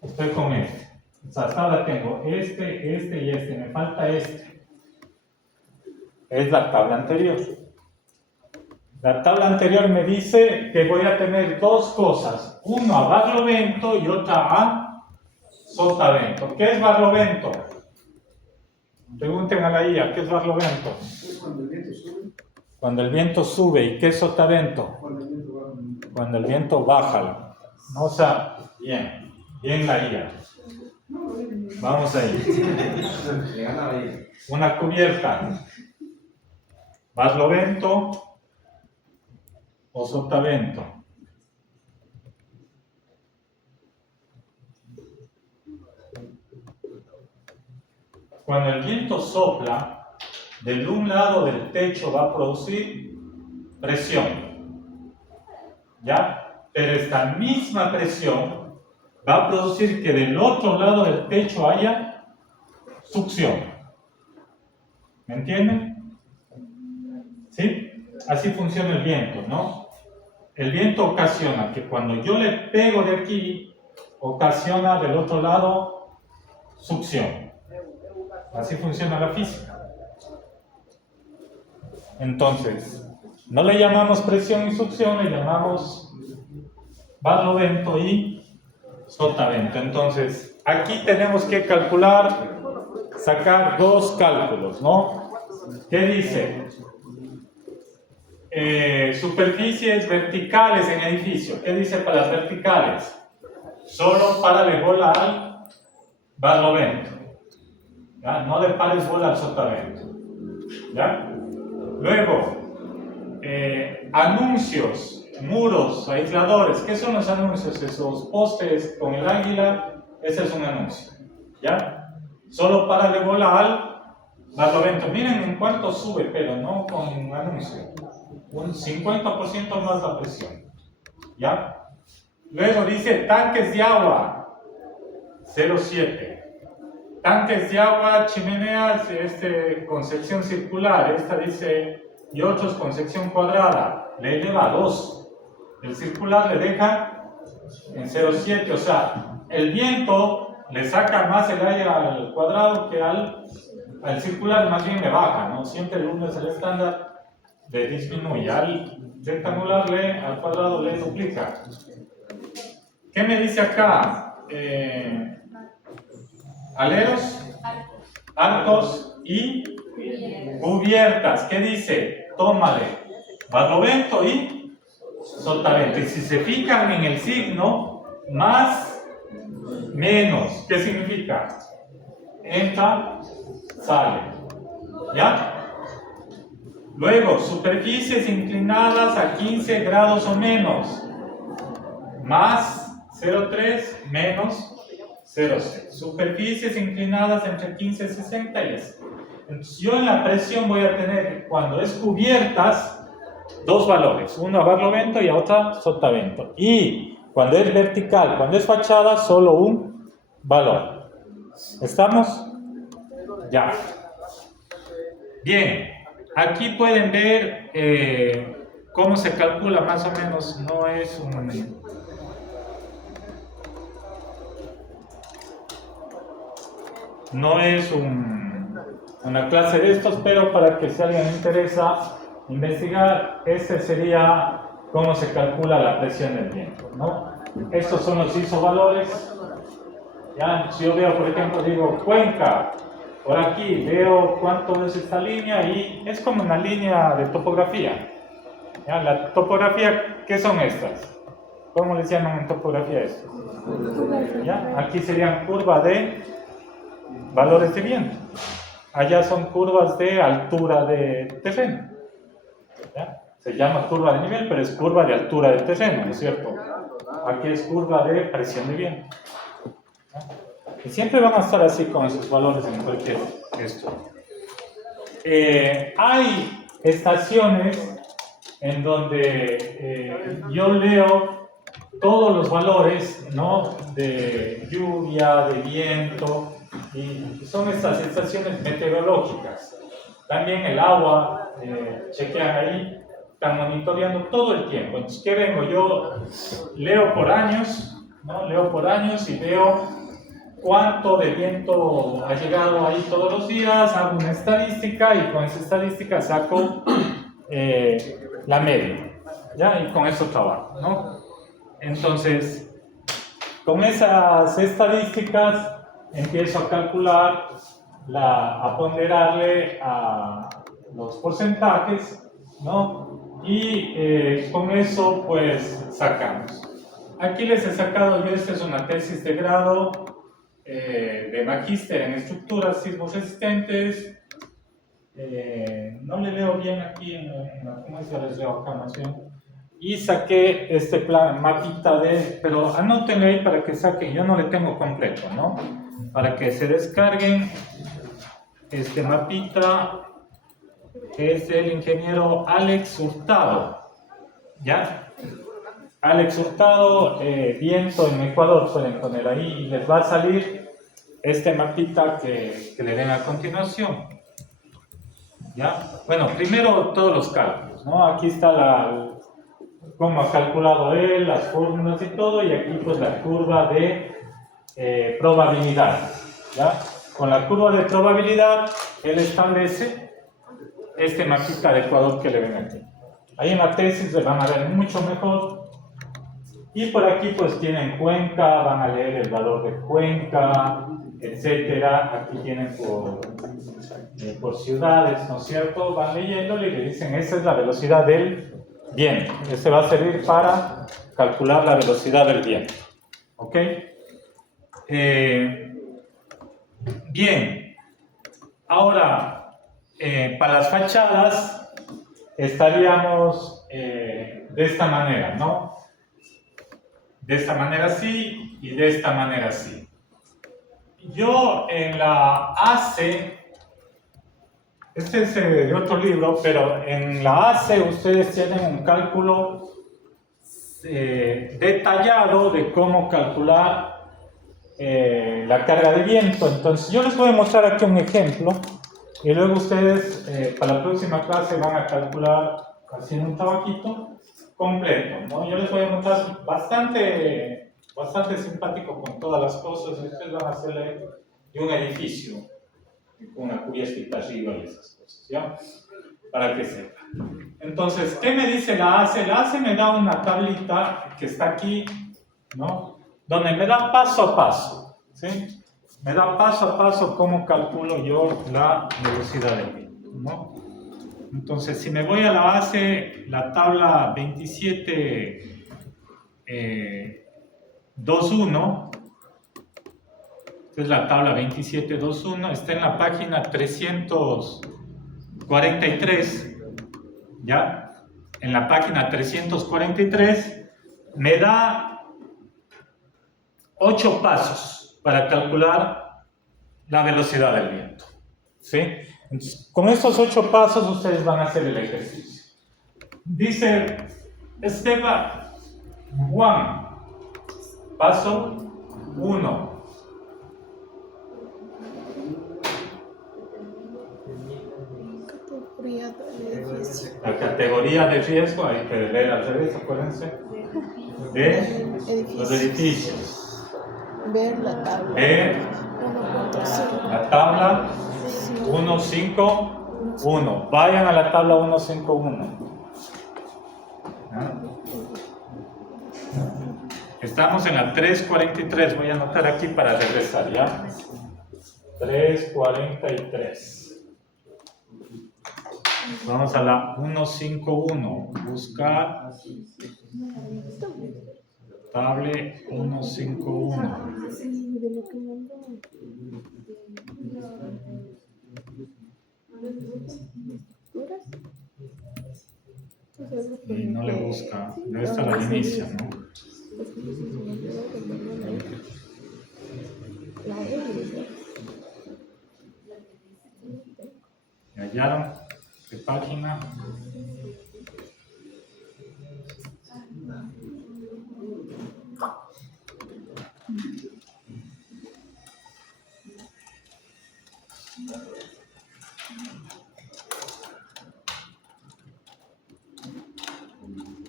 Estoy con este. O sea, hasta ahora tengo este y este. Me falta este. Es la tabla anterior. La tabla anterior me dice que voy a tener 2 cosas. Una a barlovento y otra a sotavento. ¿Qué es barlovento? Pregunten a la IA, ¿qué es barlovento? Cuando el viento sube. Cuando el viento sube. ¿Y qué es sotavento? Cuando el viento baja. Cuando el viento baja. ¿No? O sea, bien la IA. Vamos ahí. Le gana ahí. Una cubierta. Barlovento. o sotavento. Cuando el viento sopla, del un lado del techo va a producir presión, ¿ya? Pero esta misma presión va a producir que del otro lado del techo haya succión. ¿Me entienden? ¿Sí? Así funciona el viento, ¿no? El viento ocasiona que cuando yo le pego de aquí, ocasiona del otro lado succión. Así funciona la física. Entonces, no le llamamos presión y succión, le llamamos barlovento y sotavento. Entonces, aquí tenemos que calcular, sacar dos cálculos, ¿no? ¿Qué dice? Superficies verticales en edificio. ¿Qué dice para las verticales? Solo párale bola al barlovento. ¿Ya? No le pares bola al sotavento. ¿Ya? Luego, anuncios, muros, aisladores. ¿Qué son los anuncios? Esos postes con el águila, ese es un anuncio. ¿Ya? Solo párale bola al barlovento. Miren en cuánto sube, pero no con un anuncio. Un 50% más la presión. ¿Ya? Luego dice tanques de agua, 0,7. Tanques de agua, chimeneas con sección circular, esta dice, y otros con sección cuadrada, le eleva a 2. El circular le deja en 0,7, o sea, el viento le saca más el aire al cuadrado que al circular, más bien le baja, ¿no? Siempre el 1 es el estándar, le disminuye, al rectangular al cuadrado le duplica. ¿Qué me dice acá? Aleros, arcos y cubiertas. ¿Qué dice? Tómale barlovento y sotavento. Y si se fijan en el signo, más, menos. ¿Qué significa? Entra, sale. ¿Ya? Luego, superficies inclinadas a 15 grados o menos. Más 0,3 menos 0,6. Superficies inclinadas entre 15 y 60 y así. Entonces yo en la presión voy a tener, cuando es cubiertas, dos valores, uno a barlovento y a otra sotavento. Y cuando es vertical, cuando es fachada, solo un valor. ¿Estamos? Ya. Bien, aquí pueden ver cómo se calcula más o menos, no es una clase de estos, pero para que si a alguien le interesa investigar, este sería cómo se calcula la presión del viento, ¿no? Estos son los isovalores. ¿Ya? Si yo veo, por ejemplo, digo Cuenca, por aquí veo cuánto es esta línea y es como una línea de topografía. ¿Ya? La topografía, ¿qué son estas? ¿Cómo les llaman en topografía esto? ¿Ya? Aquí serían curvas de valores de viento. Allá son curvas de altura de terreno. ¿Ya? Se llama curva de nivel, pero es curva de altura del terreno, ¿no es cierto? Aquí es curva de presión de viento. ¿Ya? Y siempre van a estar así con esos valores en cualquier esto. Hay estaciones en donde yo leo todos los valores, ¿no? De lluvia, de viento, y son estas estaciones meteorológicas. También el agua, chequean ahí, están monitoreando todo el tiempo. Entonces, ¿qué vengo? Yo leo por años, ¿no? Leo por años y veo cuánto de viento ha llegado ahí todos los días, hago una estadística y con esa estadística saco la media, ¿ya? Y con eso trabajo, ¿no? Entonces, con esas estadísticas empiezo a calcular, a ponderarle a los porcentajes, ¿no? Y con eso, pues, sacamos. Aquí les he sacado yo, esta es una tesis de grado de magíster en estructuras sismoresistentes. No le leo bien aquí en la, ¿cómo es? Ya les leo acá más bien. y saqué este mapita pero anótenlo ahí para que saquen, yo no le tengo completo, ¿no? Para que se descarguen este mapita, que es del ingeniero Alex Hurtado, ¿ya? Alex Hurtado, viento en Ecuador, pueden poner ahí y les va a salir este mapita que le den a continuación, ¿ya? Bueno, primero todos los cálculos, ¿no? Aquí está cómo ha calculado él, las fórmulas y todo, y aquí pues la curva de probabilidad, ¿ya? Con la curva de probabilidad, él establece este mapita de Ecuador que le ven aquí. Ahí en la tesis le van a ver mucho mejor. Y por aquí pues tienen Cuenca, van a leer el valor de Cuenca, etcétera. Aquí tienen por ciudades, ¿no es cierto? Van leyéndole y le dicen, esa es la velocidad del viento. Este va a servir para calcular la velocidad del viento. ¿Ok? Bien. Ahora, para las fachadas estaríamos de esta manera, ¿no? De esta manera sí y de esta manera sí. Yo en la ACE, este es de otro libro, pero en la ACE ustedes tienen un cálculo detallado de cómo calcular la carga de viento. Entonces yo les voy a mostrar aquí un ejemplo y luego ustedes para la próxima clase van a calcular así en un tabaquito completo, ¿no? Yo les voy a mostrar bastante simpático con todas las cosas. Ustedes van a hacerle de un edificio con una cubierta arriba y esas cosas, ¿ya? Para que sepan. Entonces, ¿qué me dice la ACE? La ACE me da una tablita que está aquí, ¿no? Donde me da paso a paso, ¿sí? Me da paso a paso cómo calculo yo la velocidad del viento, ¿no? Entonces, si me voy a la ACE, la tabla 27.2.1, esta es la tabla 27.2.1, está en la página 343, ¿ya? En la página 343 me da 8 pasos para calcular la velocidad del viento, ¿sí? Entonces, con estos 8 pasos ustedes van a hacer el ejercicio. Dice Esteban, Juan, paso 1. Categoría del edificio. La categoría de riesgo, hay que leer al revés, acuérdense, de los edificios. Ver la tabla. Ver 1.5. la tabla 151. Vayan a la tabla 151. ¿Ah? Estamos en la 343. Voy a anotar aquí para regresar, ¿ya? 343. Vamos a la 151. Buscar tabla 151. Y no le busca, debe estar al inicio, ¿no? ¿Me hallaron? ¿Qué página?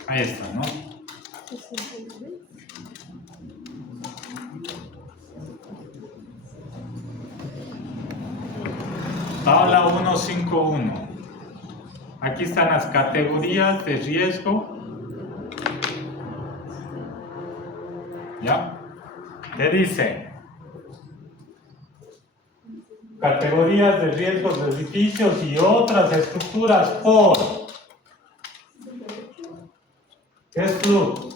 Ahí está, ¿no? Tabla 151. Aquí están las categorías de riesgo. ¿Ya? ¿Qué dice? Categorías de riesgos de edificios y otras estructuras por... ¿Qué es flujo?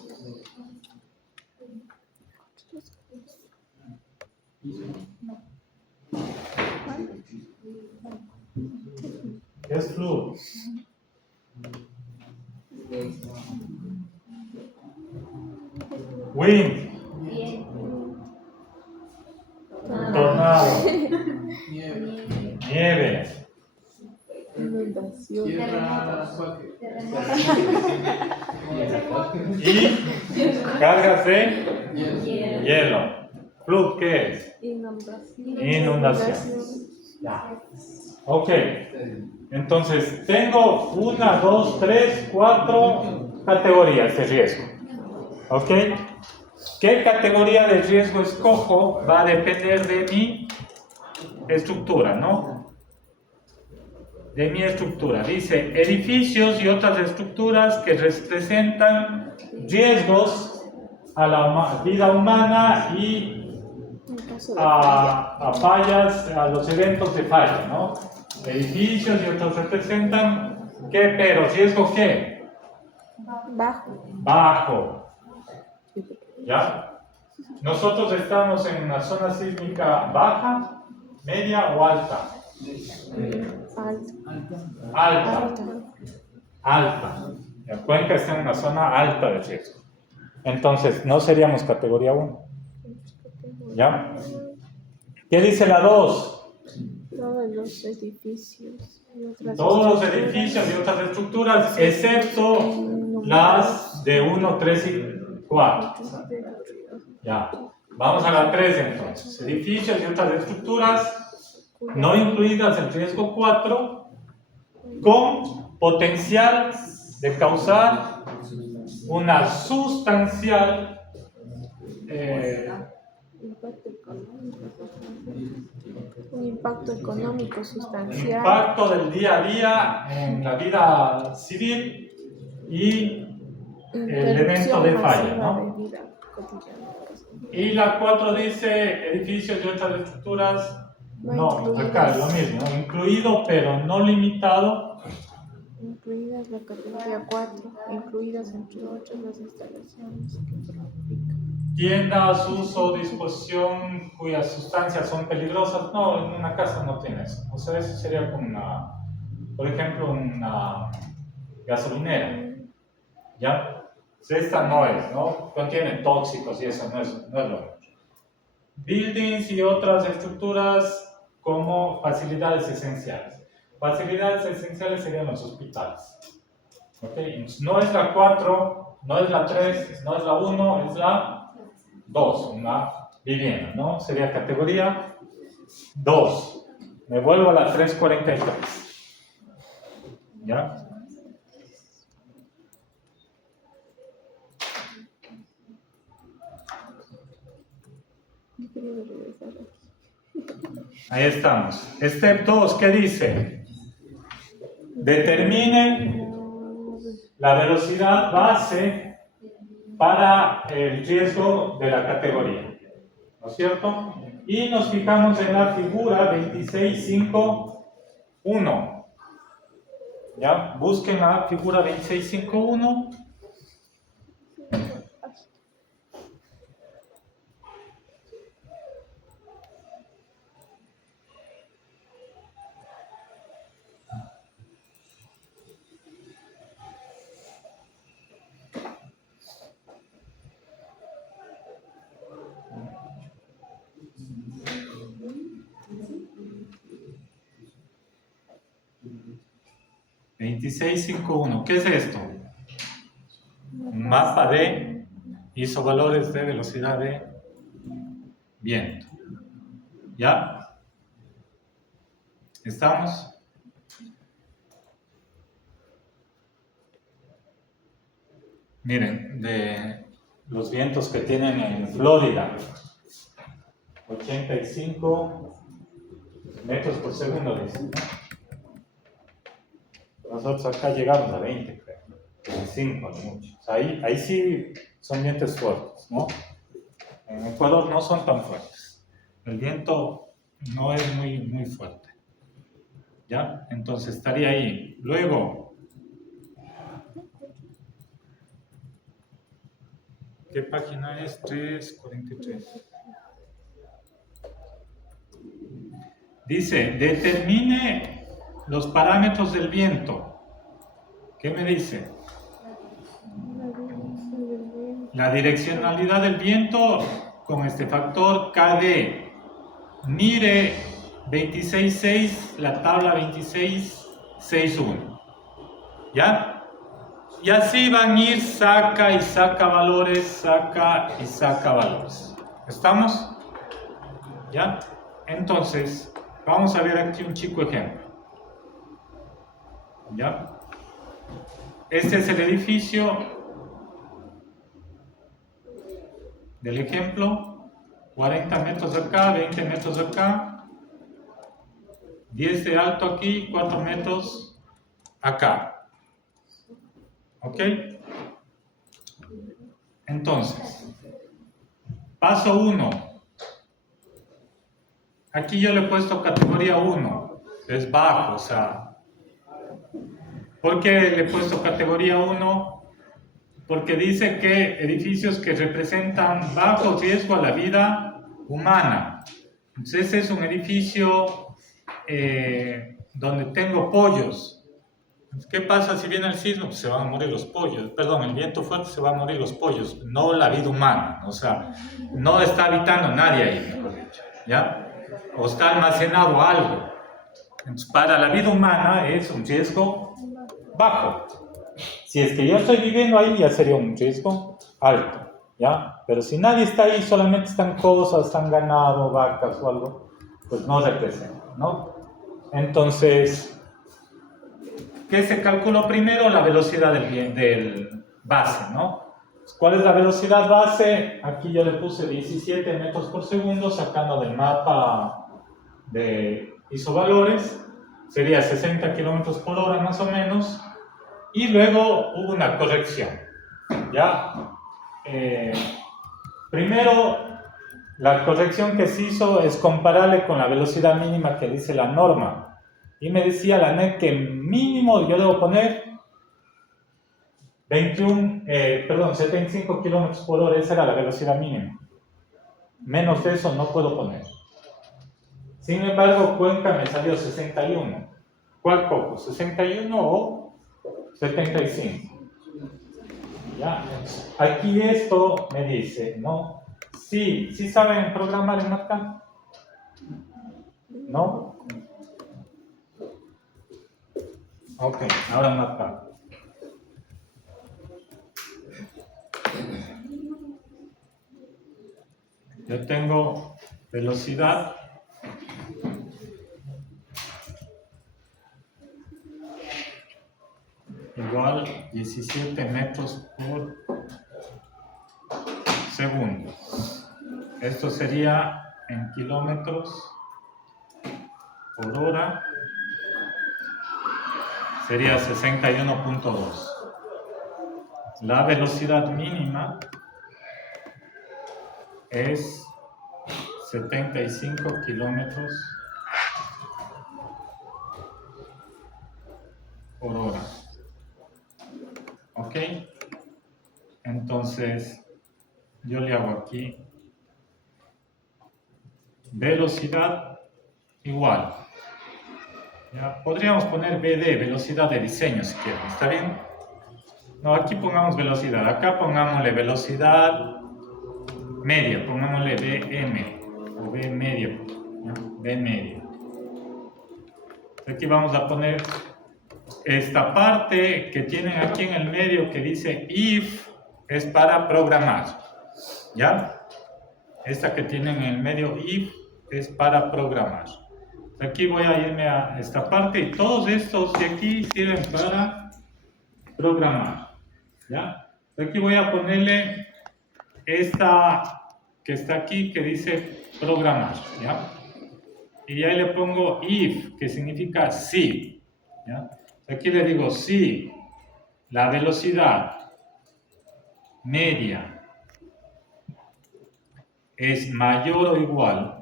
¿Qué es flujo? Wind. Tornado. Nieve. Inundación. Y cargas de hielo. Flood, ¿qué es? Inundación. Ya. Ok. Entonces, tengo 1, 2, 3, 4 categorías de riesgo. ¿Ok? ¿Qué categoría de riesgo escojo? Va a depender de mi estructura, ¿no? De mi estructura. Dice, edificios y otras estructuras que representan riesgos a la vida humana y En caso de a fallas, a los eventos de falla, ¿no? Edificios y otros representan, ¿qué? Pero, ¿riesgo qué? bajo. Bajo. ¿Ya? Nosotros estamos en una zona sísmica baja, media o alta. Alta. Alta. La Cuenca está en una zona alta de riesgo. Entonces, no seríamos categoría 1. ¿Ya? ¿Qué dice la 2? Todos los edificios y otras Todos los estructuras. edificios y otras estructuras, excepto las de 1, 3 y 4. Ya. Vamos a la 3 entonces. Edificios y otras estructuras no incluidas en riesgo 4 con potencial de causar una sustancial Impacto económico. Un impacto económico sustancial. impacto del día a día en la vida civil y el evento de falla, ¿no? De vida cotidiana. Y la 4 dice edificios y otras estructuras, no, acá es lo mismo, incluido pero no limitado, Incluidas la categoría 4, incluidas entre otras las instalaciones que fabrican. tiendas, uso, disposición cuyas sustancias son peligrosas. No, en una casa no tiene eso. O sea, eso sería como una, por ejemplo, una gasolinera. ¿Ya? Esta no es, ¿no? Contiene tóxicos y eso no es lo mismo. Buildings y otras estructuras como facilidades esenciales. Facilidades esenciales serían los hospitales. ¿Ok? No es la 4, no es la 3, no es la 1, es la 2, una vivienda, ¿no? Sería categoría 2. Me vuelvo a la 343. ¿Ya? Yo quería regresar aquí. Ahí estamos. Step 2, ¿qué dice? Determine la velocidad base para el riesgo de la categoría. ¿No es cierto? Y nos fijamos en la figura 2651. ¿Ya? Busquen la figura 2651. ¿Qué es esto? Un mapa de isovalores de velocidad de viento. ¿Ya? ¿Estamos? Miren, de los vientos que tienen en Florida, 85 metros por segundo, dicen. Nosotros acá llegamos a 20, creo. 25, no mucho. O sea, ahí sí son vientos fuertes, ¿no? En Ecuador no son tan fuertes. El viento no es muy fuerte. ¿Ya? Entonces estaría ahí. Luego, ¿qué página es? 343. Dice, determine los parámetros del viento. ¿Qué me dice? la direccionalidad del viento con este factor KD. Mire 26.6, la tabla 26.6.1. ¿Ya? Y así van a ir, saca y saca valores, saca y saca valores. ¿Estamos? ¿Ya? Entonces, vamos a ver aquí un chico ejemplo. ¿Ya? Este es el edificio del ejemplo. 40 metros acá, 20 metros acá. 10 de alto aquí, 4 metros acá. ¿Ok? Entonces, paso 1. Aquí yo le he puesto categoría 1, es bajo, o sea, ¿por qué le he puesto categoría 1? Porque dice que edificios que representan bajo riesgo a la vida humana. Entonces ese es un edificio donde tengo pollos. ¿Qué pasa si viene el sismo? Pues se van a morir los pollos. Perdón, el viento fuerte, se van a morir los pollos, no la vida humana. O sea, no está habitando nadie ahí, mejor dicho, ¿ya? O está almacenado algo. Entonces, para la vida humana es un riesgo bajo. Si es que yo estoy viviendo ahí, ya sería un riesgo alto, ¿ya? Pero si nadie está ahí, solamente están cosas, están ganado, vacas o algo, pues no representa, ¿no? Entonces, ¿qué se calculó primero? La velocidad del base, ¿no? ¿Cuál es la velocidad base? Aquí yo le puse 17 metros por segundo, sacando del mapa de isovalores, sería 60 kilómetros por hora más o menos, y luego hubo una corrección, ¿ya? Primero, la corrección que se hizo es comparable con la velocidad mínima que dice la norma, y me decía la NEC que mínimo yo debo poner 75 kilómetros por hora, esa era la velocidad mínima. Menos de eso no puedo poner. Sin embargo, Cuenca me salió 61. ¿Cuál cojo? ¿61 o 75? ¿Ya? Aquí esto me dice, ¿no? Sí saben programar en MATLAB. ¿No? Ok, ahora MATLAB. Yo tengo velocidad igual 17 metros por segundo. Esto sería en kilómetros por hora. Sería 61.2. La velocidad mínima es 75 kilómetros por hora. ¿Ok? Entonces, yo le hago aquí velocidad igual. ¿Ya? Podríamos poner BD, velocidad de diseño, si quieren. ¿Está bien? No, aquí pongamos velocidad. Acá pongámosle velocidad media. Pongámosle BM o B medio. ¿Ya? B medio. Aquí vamos a poner esta parte que tienen aquí en el medio que dice if, es para programar. ¿Ya? Esta que tienen en el medio if es para programar. Aquí voy a irme a esta parte y todos estos de aquí sirven para programar. ¿Ya? Aquí voy a ponerle esta que está aquí que dice programar. ¿Ya? Y ahí le pongo if, que significa si. ¿Ya? Aquí le digo si la velocidad media es mayor o igual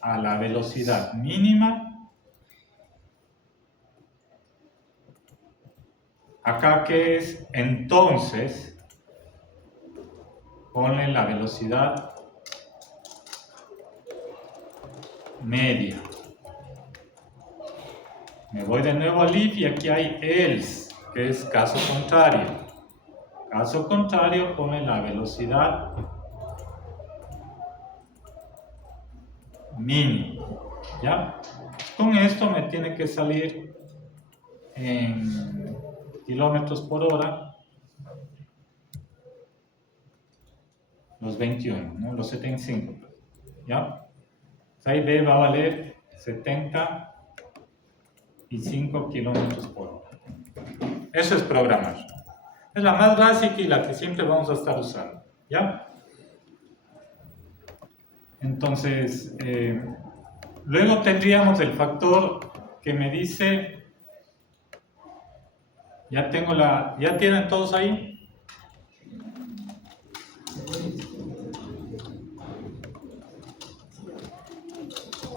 a la velocidad mínima, acá que es, entonces ponle la velocidad media. Me voy de nuevo al if y aquí hay else, que es caso contrario. Caso contrario, pone la velocidad mínima. ¿Ya? Con esto me tiene que salir en kilómetros por hora los 21, ¿no? Los 75. ¿Ya? Ahí B va a valer 75 kilómetros por hora. Eso es programar. Es la más básica y la que siempre vamos a estar usando. ¿Ya? Entonces, luego tendríamos el factor que me dice, ya tienen todos ahí.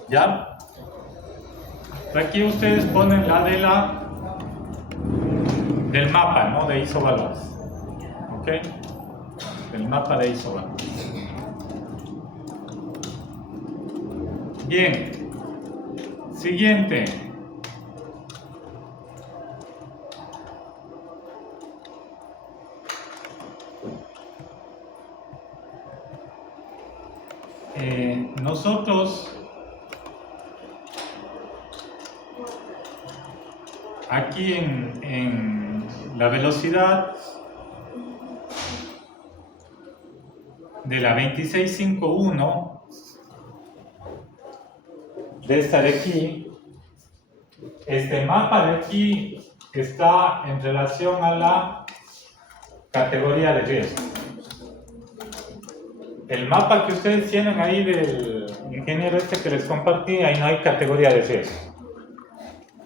¿Ya? Aquí ustedes ponen la del mapa, ¿no? De isovalores. ¿Ok? Del mapa de isovalores. Bien. Siguiente. Nosotros aquí en la velocidad de la 2651 de esta de aquí, este mapa de aquí está en relación a la categoría de riesgo. El mapa que ustedes tienen ahí del ingeniero este que les compartí, ahí no hay categoría de riesgo.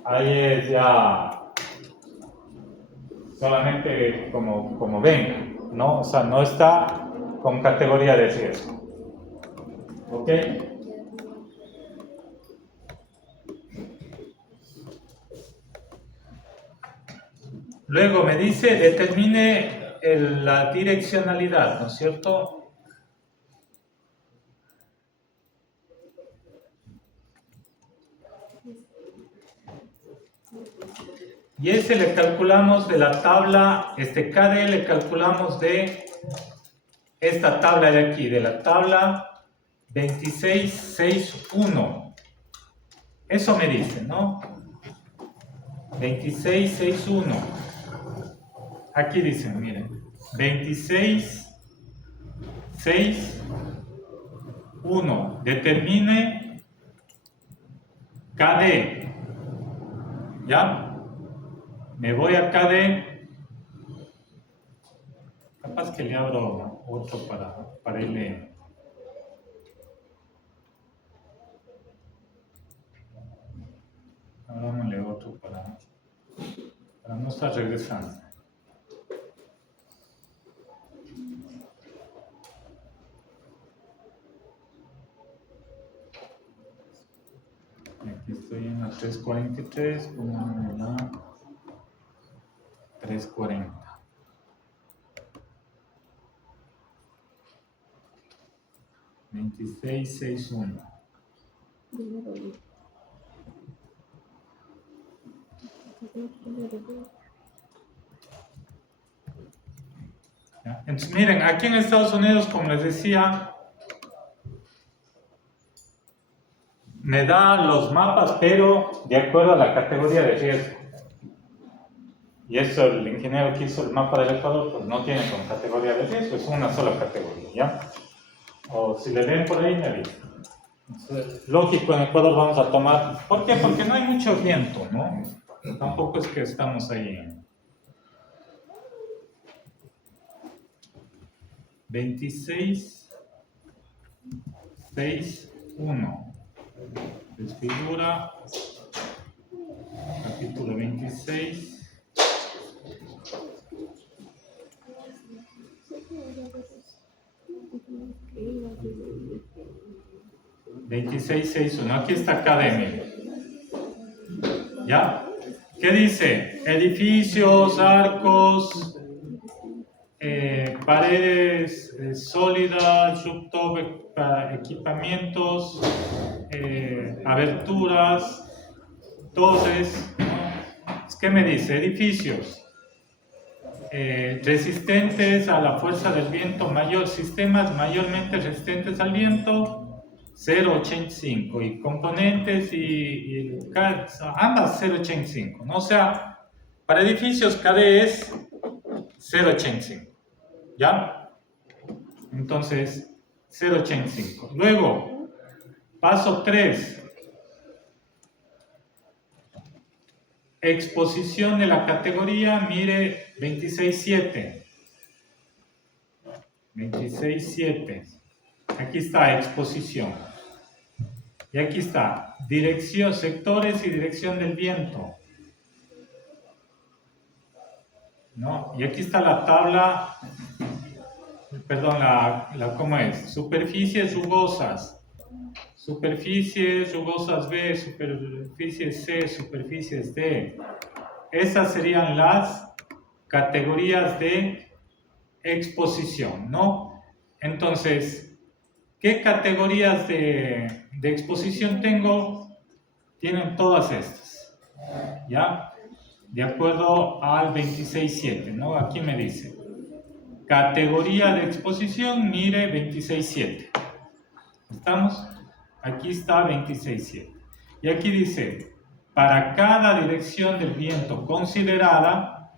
Ahí es ya solamente como venga, ¿no? O sea, no está con categoría de riesgo. ¿Ok? Luego me dice, determine la direccionalidad, ¿no es cierto? Y ese le calculamos de la tabla, KD le calculamos de esta tabla de aquí, de la tabla 2661. Eso me dice, ¿no? 2661. Aquí dicen, miren, 2661. Determine KD. ¿Ya? Me voy a KD. Capaz que le abro otro para irle. Abrámosle otro para no estar regresando. Aquí estoy en la 343, pongámosle la 340. $26.61. Entonces, miren, aquí en Estados Unidos, como les decía, me da los mapas, pero de acuerdo a la categoría de riesgo. Y eso, el ingeniero que hizo el mapa del Ecuador, pues no tiene con categoría de riesgo, es una sola categoría, ¿ya? O si le ven por ahí, me avisan. Entonces, lógico, en Ecuador vamos a tomar. ¿Por qué? Porque no hay mucho viento, ¿no? Tampoco es que estamos ahí. 26.61. Desfigura. Capítulo 26. Aquí está académico. ¿Ya? ¿Qué dice? Edificios, arcos, paredes sólidas, rooftop, equipamientos, aberturas, Entonces, ¿qué me dice? Edificios resistentes a la fuerza del viento mayor, sistemas mayormente resistentes al viento, 0,85 y componentes ambas 0,85, ¿no? O sea, para edificios KD es 0,85, ¿ya? Entonces, 0,85. Luego, paso 3. Exposición de la categoría, mire, 26.7. 26.7. Aquí está exposición. Y aquí está dirección, sectores y dirección del viento. ¿No? Y aquí está la tabla, perdón, ¿cómo es? Superficies rugosas. Superficies rugosas B, superficies C, superficies D. Esas serían las categorías de exposición, ¿no? Entonces, ¿qué categorías de exposición tengo? Tienen todas estas, ¿ya? De acuerdo al 26.7, ¿no? Aquí me dice, categoría de exposición, mire 26.7. ¿Estamos? Aquí está 26.7. Y aquí dice, para cada dirección del viento considerada,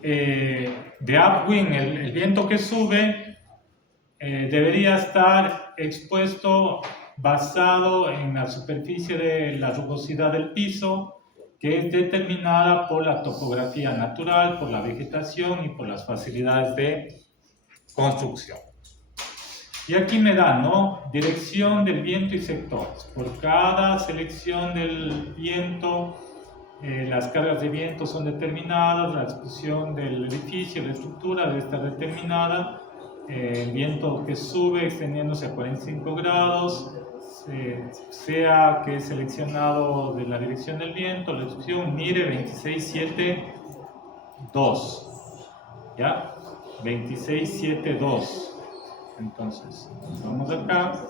de upwind, el viento que sube, debería estar expuesto basado en la superficie de la rugosidad del piso, que es determinada por la topografía natural, por la vegetación y por las facilidades de construcción. Y aquí me da, ¿no? Dirección del viento y sectores. Por cada selección del viento, las cargas de viento son determinadas, la exposición del edificio, la estructura debe estar determinada, el viento que sube extendiéndose a 45 grados, sea que es seleccionado de la dirección del viento, la exposición, mire 26.7.2, ¿ya? 26.7.2. Entonces, vamos acá.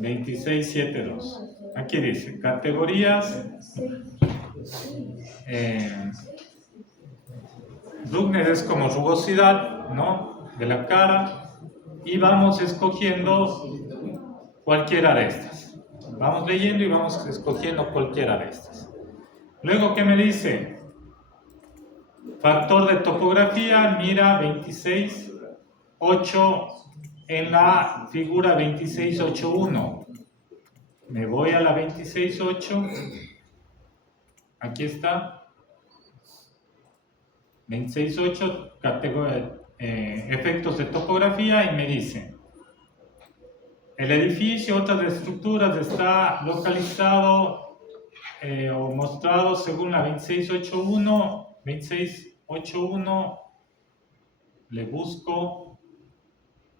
$26.7.2. Aquí dice categorías. Roughness es como rugosidad, ¿no? De la cara. Y vamos escogiendo cualquiera de estas. Vamos leyendo y vamos escogiendo cualquiera de estas. Luego, ¿qué me dice? Factor de topografía, mira 26.8 en la figura 26.8.1. Me voy a la 26.8. Aquí está. 26.8, efectos de topografía, y me dice: el edificio, otras estructuras, está localizado o mostrado según la 26.8.1. 26.8.1, le busco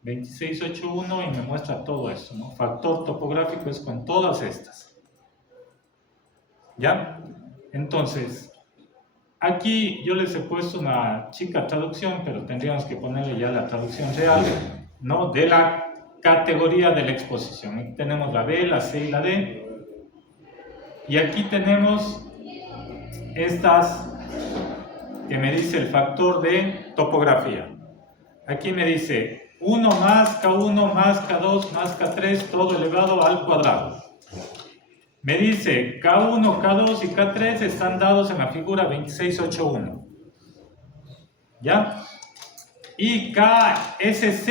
26.8.1 y me muestra todo eso, ¿no? Factor topográfico es con todas estas. ¿Ya? Entonces, aquí yo les he puesto una chica traducción, pero tendríamos que ponerle ya la traducción real, ¿no? De la categoría de la exposición. Aquí tenemos la B, la C y la D. Y aquí tenemos estas que me dice el factor de topografía. Aquí me dice 1 más K1 más K2 más K3 todo elevado al cuadrado. Me dice K1, K2 y K3 están dados en la figura 26.8.1. ¿Ya? Y KSZ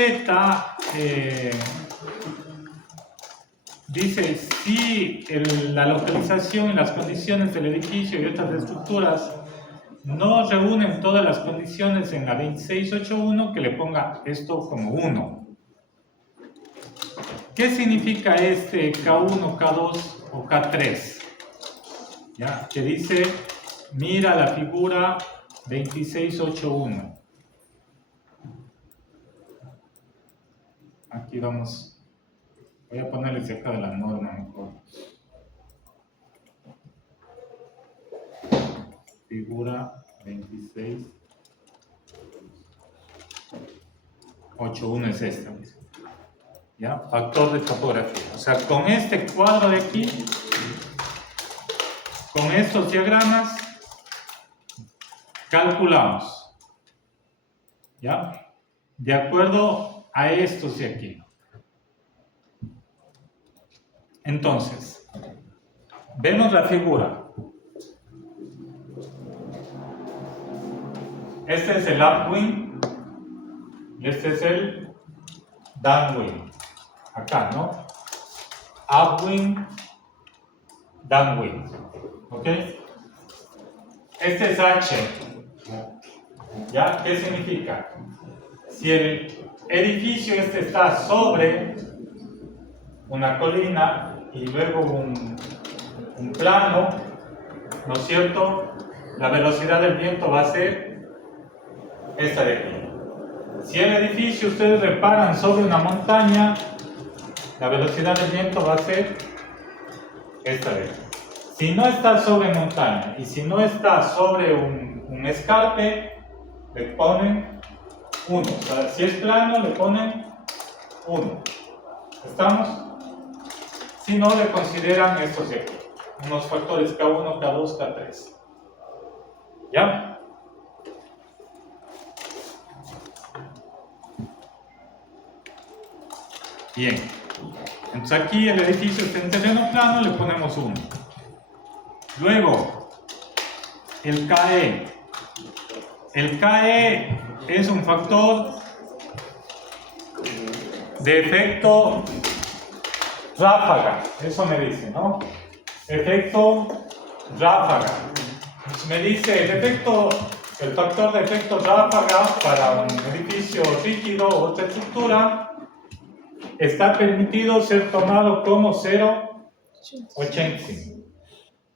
dice si la localización y las condiciones del edificio y otras estructuras no reúnen todas las condiciones en la 26.8.1, que le ponga esto como 1. ¿Qué significa este K1, K2 o K3? ¿Ya? Que dice, mira la figura 26.8.1. Aquí vamos, voy a ponerles de acá de la norma mejor. figura 26.8.1 es esta. ¿Ya? Factor de topografía. O sea, con este cuadro de aquí, con estos diagramas, calculamos. ¿Ya? De acuerdo a estos de aquí. Entonces, vemos la figura. Este es el upwind y este es el downwind. Acá, ¿no? Upwind, downwind. ¿Ok? Este es H. ¿Ya? ¿Qué significa? Si el edificio este está sobre una colina y luego un plano, ¿no es cierto? La velocidad del viento va a ser esta de aquí. Si el edificio ustedes reparan sobre una montaña, la velocidad del viento va a ser esta de aquí. Si no está sobre montaña y si no está sobre un escarpe, le ponen 1. O sea, si es plano, le ponen 1. ¿Estamos? Si no, le consideran estos de aquí. Unos factores K1, K2, K3. ¿Ya? Bien. Entonces aquí el edificio está en terreno plano, le ponemos 1. Luego, el KE. El KE es un factor de efecto ráfaga. Eso me dice, ¿no? Efecto ráfaga. Entonces me dice el factor de efecto ráfaga para un edificio rígido o otra estructura está permitido ser tomado como 0.85.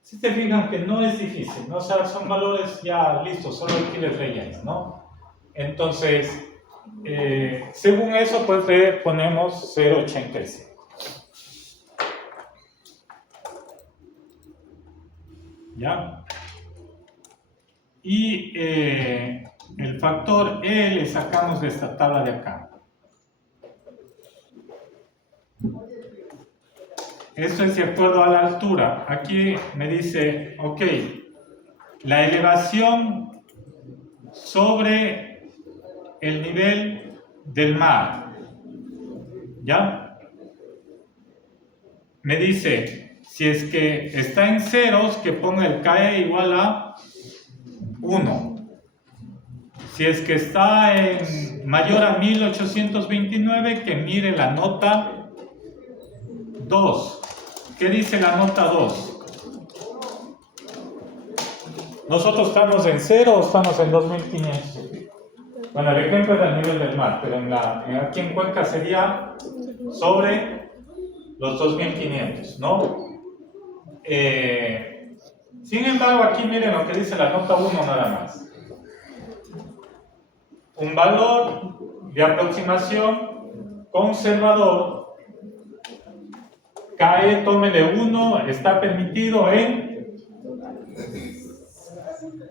Si te fijan que no es difícil, ¿no? O sea, son valores ya listos, solo hay que les rellenar, ¿no? Entonces, según eso, pues le ponemos 0.85. ¿Ya? Y el factor E le sacamos de esta tabla de acá. Esto es de acuerdo a la altura. Aquí me dice, ok, la elevación sobre el nivel del mar. ¿Ya? Me dice, si es que está en ceros, que ponga el KE igual a 1. Si es que está en mayor a 1829, que mire la nota 2. ¿Qué dice la nota 2? ¿Nosotros estamos en 0 o estamos en 2500? Bueno, el ejemplo es el nivel del mar, pero aquí en Cuenca sería sobre los 2500, ¿no? Sin embargo, aquí miren lo que dice la nota 1 nada más. Un valor de aproximación conservador. KE, tómele 1, está permitido en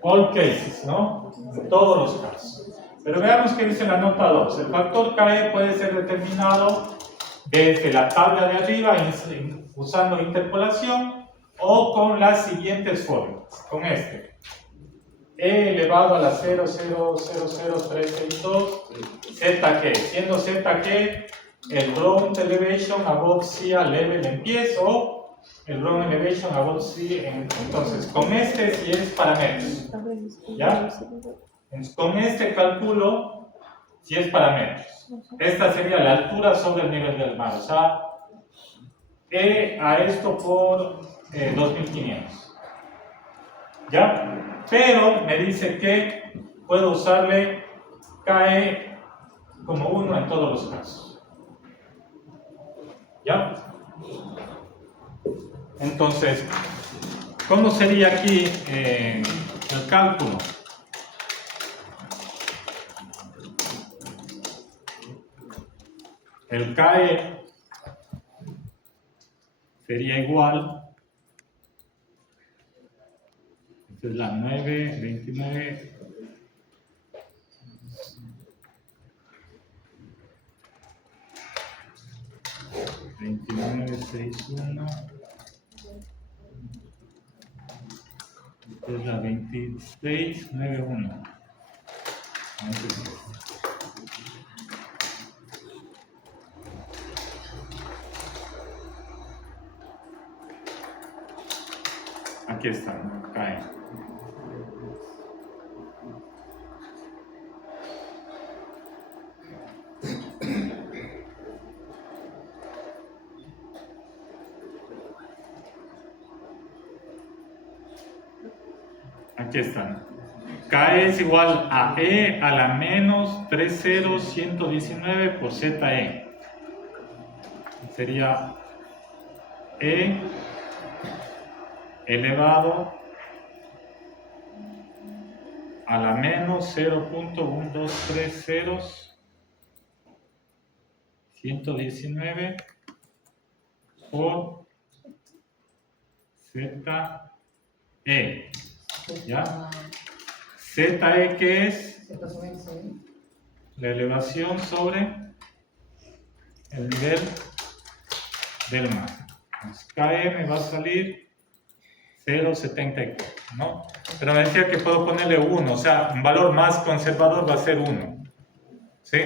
all cases, ¿no? En todos los casos. Pero veamos qué dice la nota 2. El factor KE puede ser determinado desde la tabla de arriba usando interpolación o con las siguientes fórmulas. Con este. E elevado a la 0,0000362 ZK, siendo ZK el ground elevation above sea level en pies o el ground elevation above sea entonces con este sí es para metros, ¿ya? Entonces, con este calculo si es para metros. Esta sería la altura sobre el nivel del mar, o sea, E a esto por 2500, ¿ya? Pero me dice que puedo usarle KE como 1 en todos los casos. ¿Ya? Entonces, ¿cómo sería aquí el cálculo? El KE sería igual, Esta es la 9, 29. $29.61. Esta es la 26.91. Aquí están, caen. Aquí están. K es igual a E a la menos 30119 por ZE. Sería E elevado a la menos 0.1230 119 por ZE. ¿Ya? ZE, ¿qué es? La elevación sobre el nivel del mar. KE me va a salir 0.74, ¿no? Pero me decía que puedo ponerle 1, o sea, un valor más conservador va a ser 1. ¿Sí?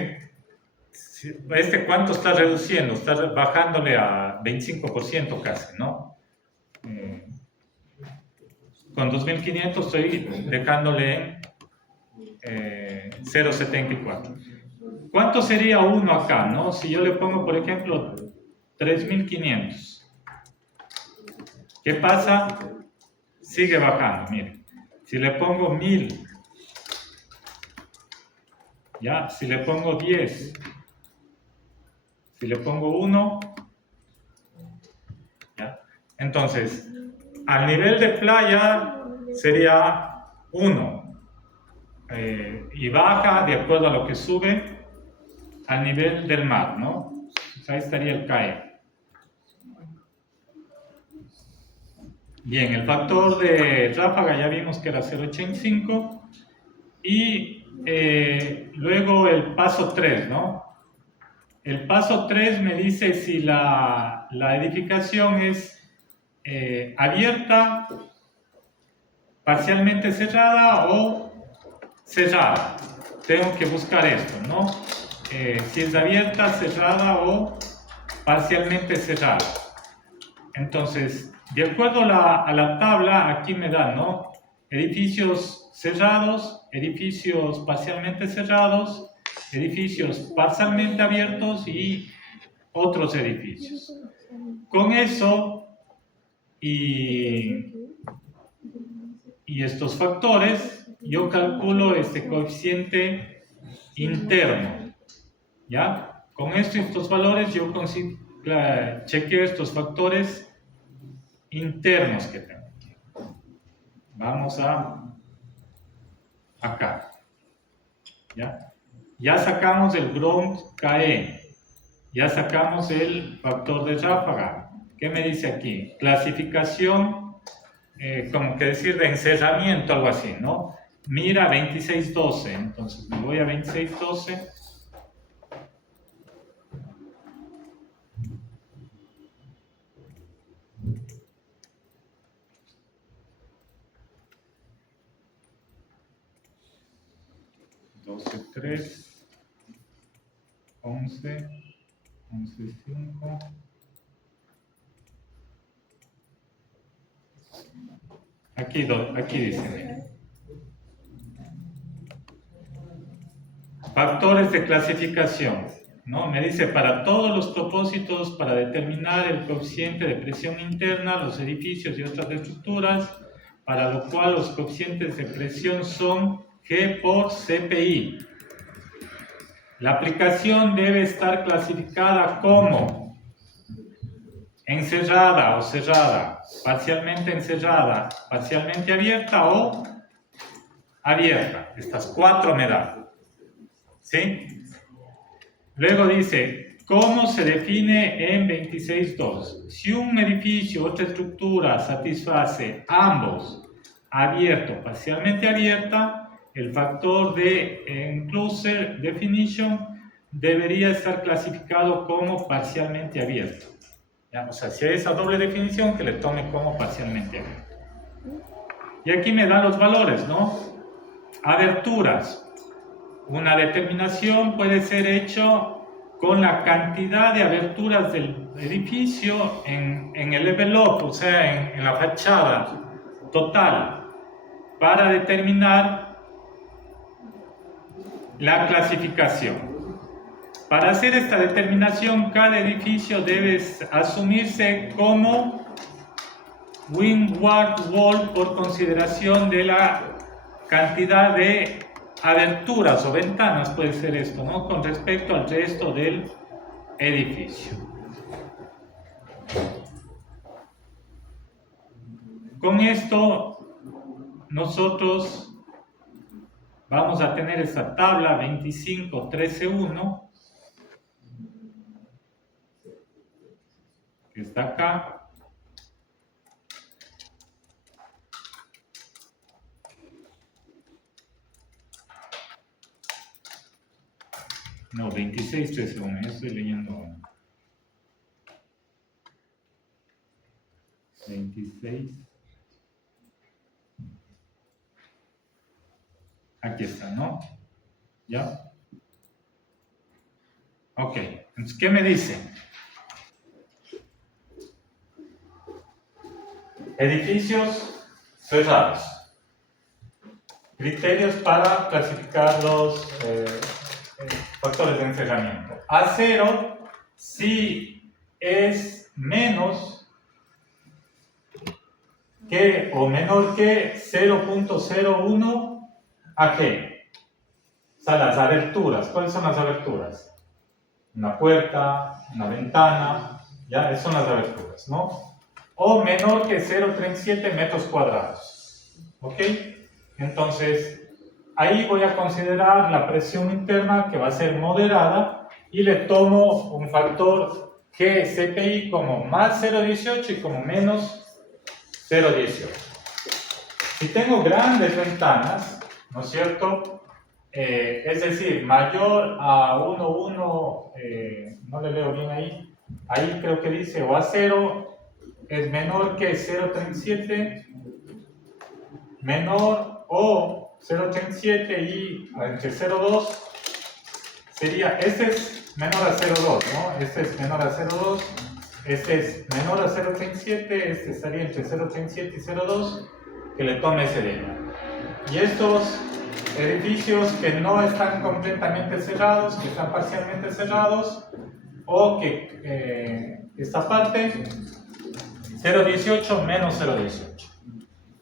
¿Cuánto está reduciendo? Está bajándole a 25% casi, ¿no? Con 2.500 estoy dejándole en 0.74. ¿Cuánto sería 1 acá, no? Si yo le pongo, por ejemplo, 3.500. ¿Qué pasa? Sigue bajando, miren. Si le pongo 1.000, ¿ya? Si le pongo 10, si le pongo 1, ¿ya? Entonces, al nivel de playa sería 1 y baja de acuerdo a lo que sube al nivel del mar, ¿no? Entonces, ahí estaría el KE. Bien, el factor de ráfaga ya vimos que era 0.85 y luego el paso 3, ¿no? El paso 3 me dice si la edificación es abierta, parcialmente cerrada o cerrada. Tengo que buscar esto, ¿no? Si es abierta, cerrada o parcialmente cerrada. Entonces, de acuerdo a la tabla, aquí me da, ¿no? Edificios cerrados, edificios parcialmente cerrados, edificios parcialmente abiertos y otros edificios. Con eso y estos factores, yo calculo este coeficiente interno, ¿ya? Con esto y estos valores yo chequeo estos factores internos que tengo. Vamos acá, ¿ya? Ya sacamos el ground KE, ya sacamos el factor de ráfaga. ¿Qué me dice aquí? Clasificación, como que decir de encerramiento, algo así, ¿no? Mira 2612, entonces me voy a 2612. Doce 3, 11, 11 5. Aquí dice, miren. Factores de clasificación, ¿no? Me dice para todos los propósitos, para determinar el coeficiente de presión interna, los edificios y otras estructuras, para lo cual los coeficientes de presión son G por CPI. La aplicación debe estar clasificada como encerrada o cerrada, parcialmente encerrada, parcialmente abierta o abierta. Estas 4 me dan. ¿Sí? Luego dice, ¿cómo se define en 26.2? Si un edificio o otra estructura satisface ambos abierto, parcialmente abierta, el factor de Enclosure Definition debería estar clasificado como parcialmente abierto. ¿Ya? O sea, si hay esa doble definición, que le tome como parcialmente abierto. Y aquí me dan los valores, ¿no? Aberturas. Una determinación puede ser hecho con la cantidad de aberturas del edificio en el envelope, o sea, en la fachada total, para determinar la clasificación. Para hacer esta determinación, cada edificio debe asumirse como windward wall por consideración de la cantidad de aberturas o ventanas, puede ser esto, ¿no? Con respecto al resto del edificio. Con esto, nosotros vamos a tener esta tabla 25.13.1 que está acá. No, 26.13.1, estoy leyendo ahora. 26. Aquí está, ¿no? ¿Ya? Ok, entonces, ¿qué me dice? Edificios cerrados. Criterios para clasificar los factores de encerramiento. A0 si es menos que o menor que 0.01 ¿a qué? O sea, las aberturas. ¿Cuáles son las aberturas? Una puerta, una ventana, ya, esas son las aberturas, ¿no? O menor que 0.37 metros cuadrados. ¿Ok? Entonces, ahí voy a considerar la presión interna que va a ser moderada y le tomo un factor GCPI como más 0.18 y como menos 0.18. Si tengo grandes ventanas, ¿no es cierto? Es decir, mayor a 1.1, no le leo bien ahí creo que dice o A0 es menor que 0.37, menor o 0.37 y entre 0.2 sería, este es menor a 0.2, ¿no? Este es menor a 0.2, este es menor a 0.37, este estaría entre 0.37 y 0.2, que le tome ese día. Y estos edificios que no están completamente cerrados, que están parcialmente cerrados, o que esta parte 0.18 menos 0.18.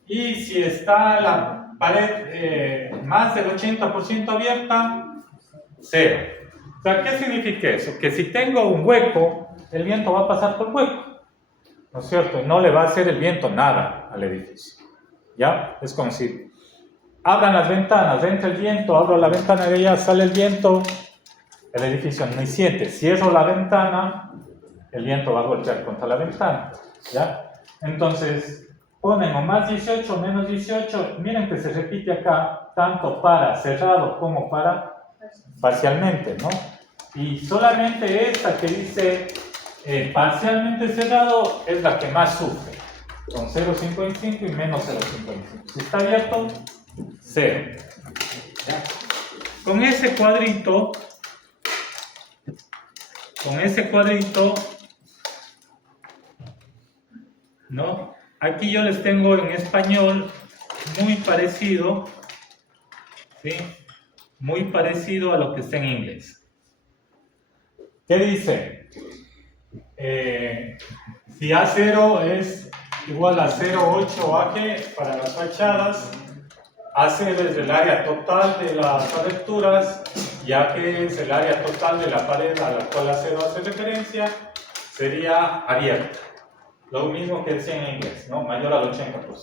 Y si está la pared más del 80% abierta, 0. O sea, ¿qué significa eso? Que si tengo un hueco, el viento va a pasar por el hueco, ¿no es cierto? Y no le va a hacer el viento nada al edificio. ¿Ya? Es como si abran las ventanas, entra el viento, abro la ventana de allá, sale el viento, el edificio no siente. Cierro la ventana, el viento va a golpear contra la ventana. ¿Ya? Entonces, ponen o más 18 o menos 18, miren que se repite acá, tanto para cerrado como para parcialmente, ¿no? Y solamente esta que dice parcialmente cerrado es la que más sufre, con 0.55 y menos 0.55. Si está abierto, 0. ¿Ya? Con ese cuadrito, ¿no? Aquí yo les tengo en español muy parecido, ¿sí? Muy parecido a lo que está en inglés. ¿Qué dice? Si A0 es igual a 0.8 AG para las fachadas, AC es el área total de las aberturas y AG es el área total de la pared a la cual A0 hace referencia, sería abierta. Lo mismo que decía en inglés, ¿no? Mayor al 80%.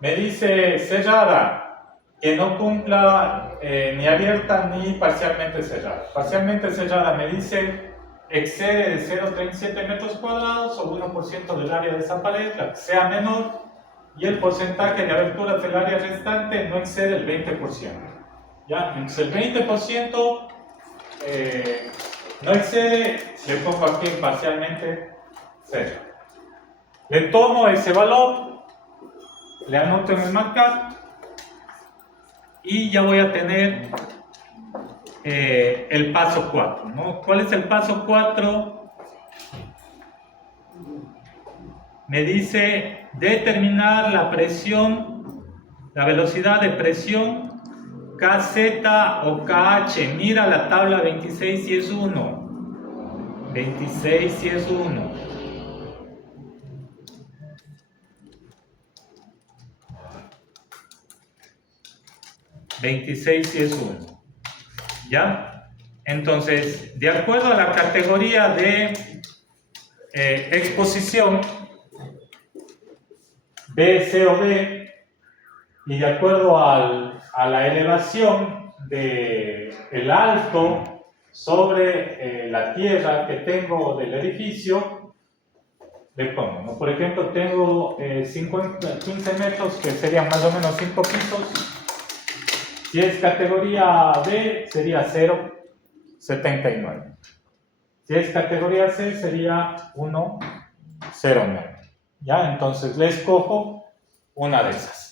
Me dice cerrada, que no cumpla ni abierta ni parcialmente cerrada. Parcialmente cerrada me dice excede de 0.37 metros cuadrados o 1% del área de esa pared, la que sea menor, y el porcentaje de aberturas del área restante no excede el 20%. ¿Ya? Entonces el 20% no excede, le pongo aquí parcialmente 0. Le tomo ese valor, le anoto en el markup y ya voy a tener el paso 4, ¿no? ¿Cuál es el paso 4? Me dice determinar la presión, la velocidad de presión KZ o KH. Mira la tabla 26 si es 1. 26 si es 1. ¿Ya? Entonces, de acuerdo a la categoría de exposición B, C o D, y de acuerdo a la elevación del alto sobre la tierra que tengo del edificio, le pongo, ¿no? Por ejemplo, tengo 15 metros, que serían más o menos 5 pisos. Si es categoría B, sería 0,79. Si es categoría C, sería 1,09. ¿Ya? Entonces le escojo una de esas.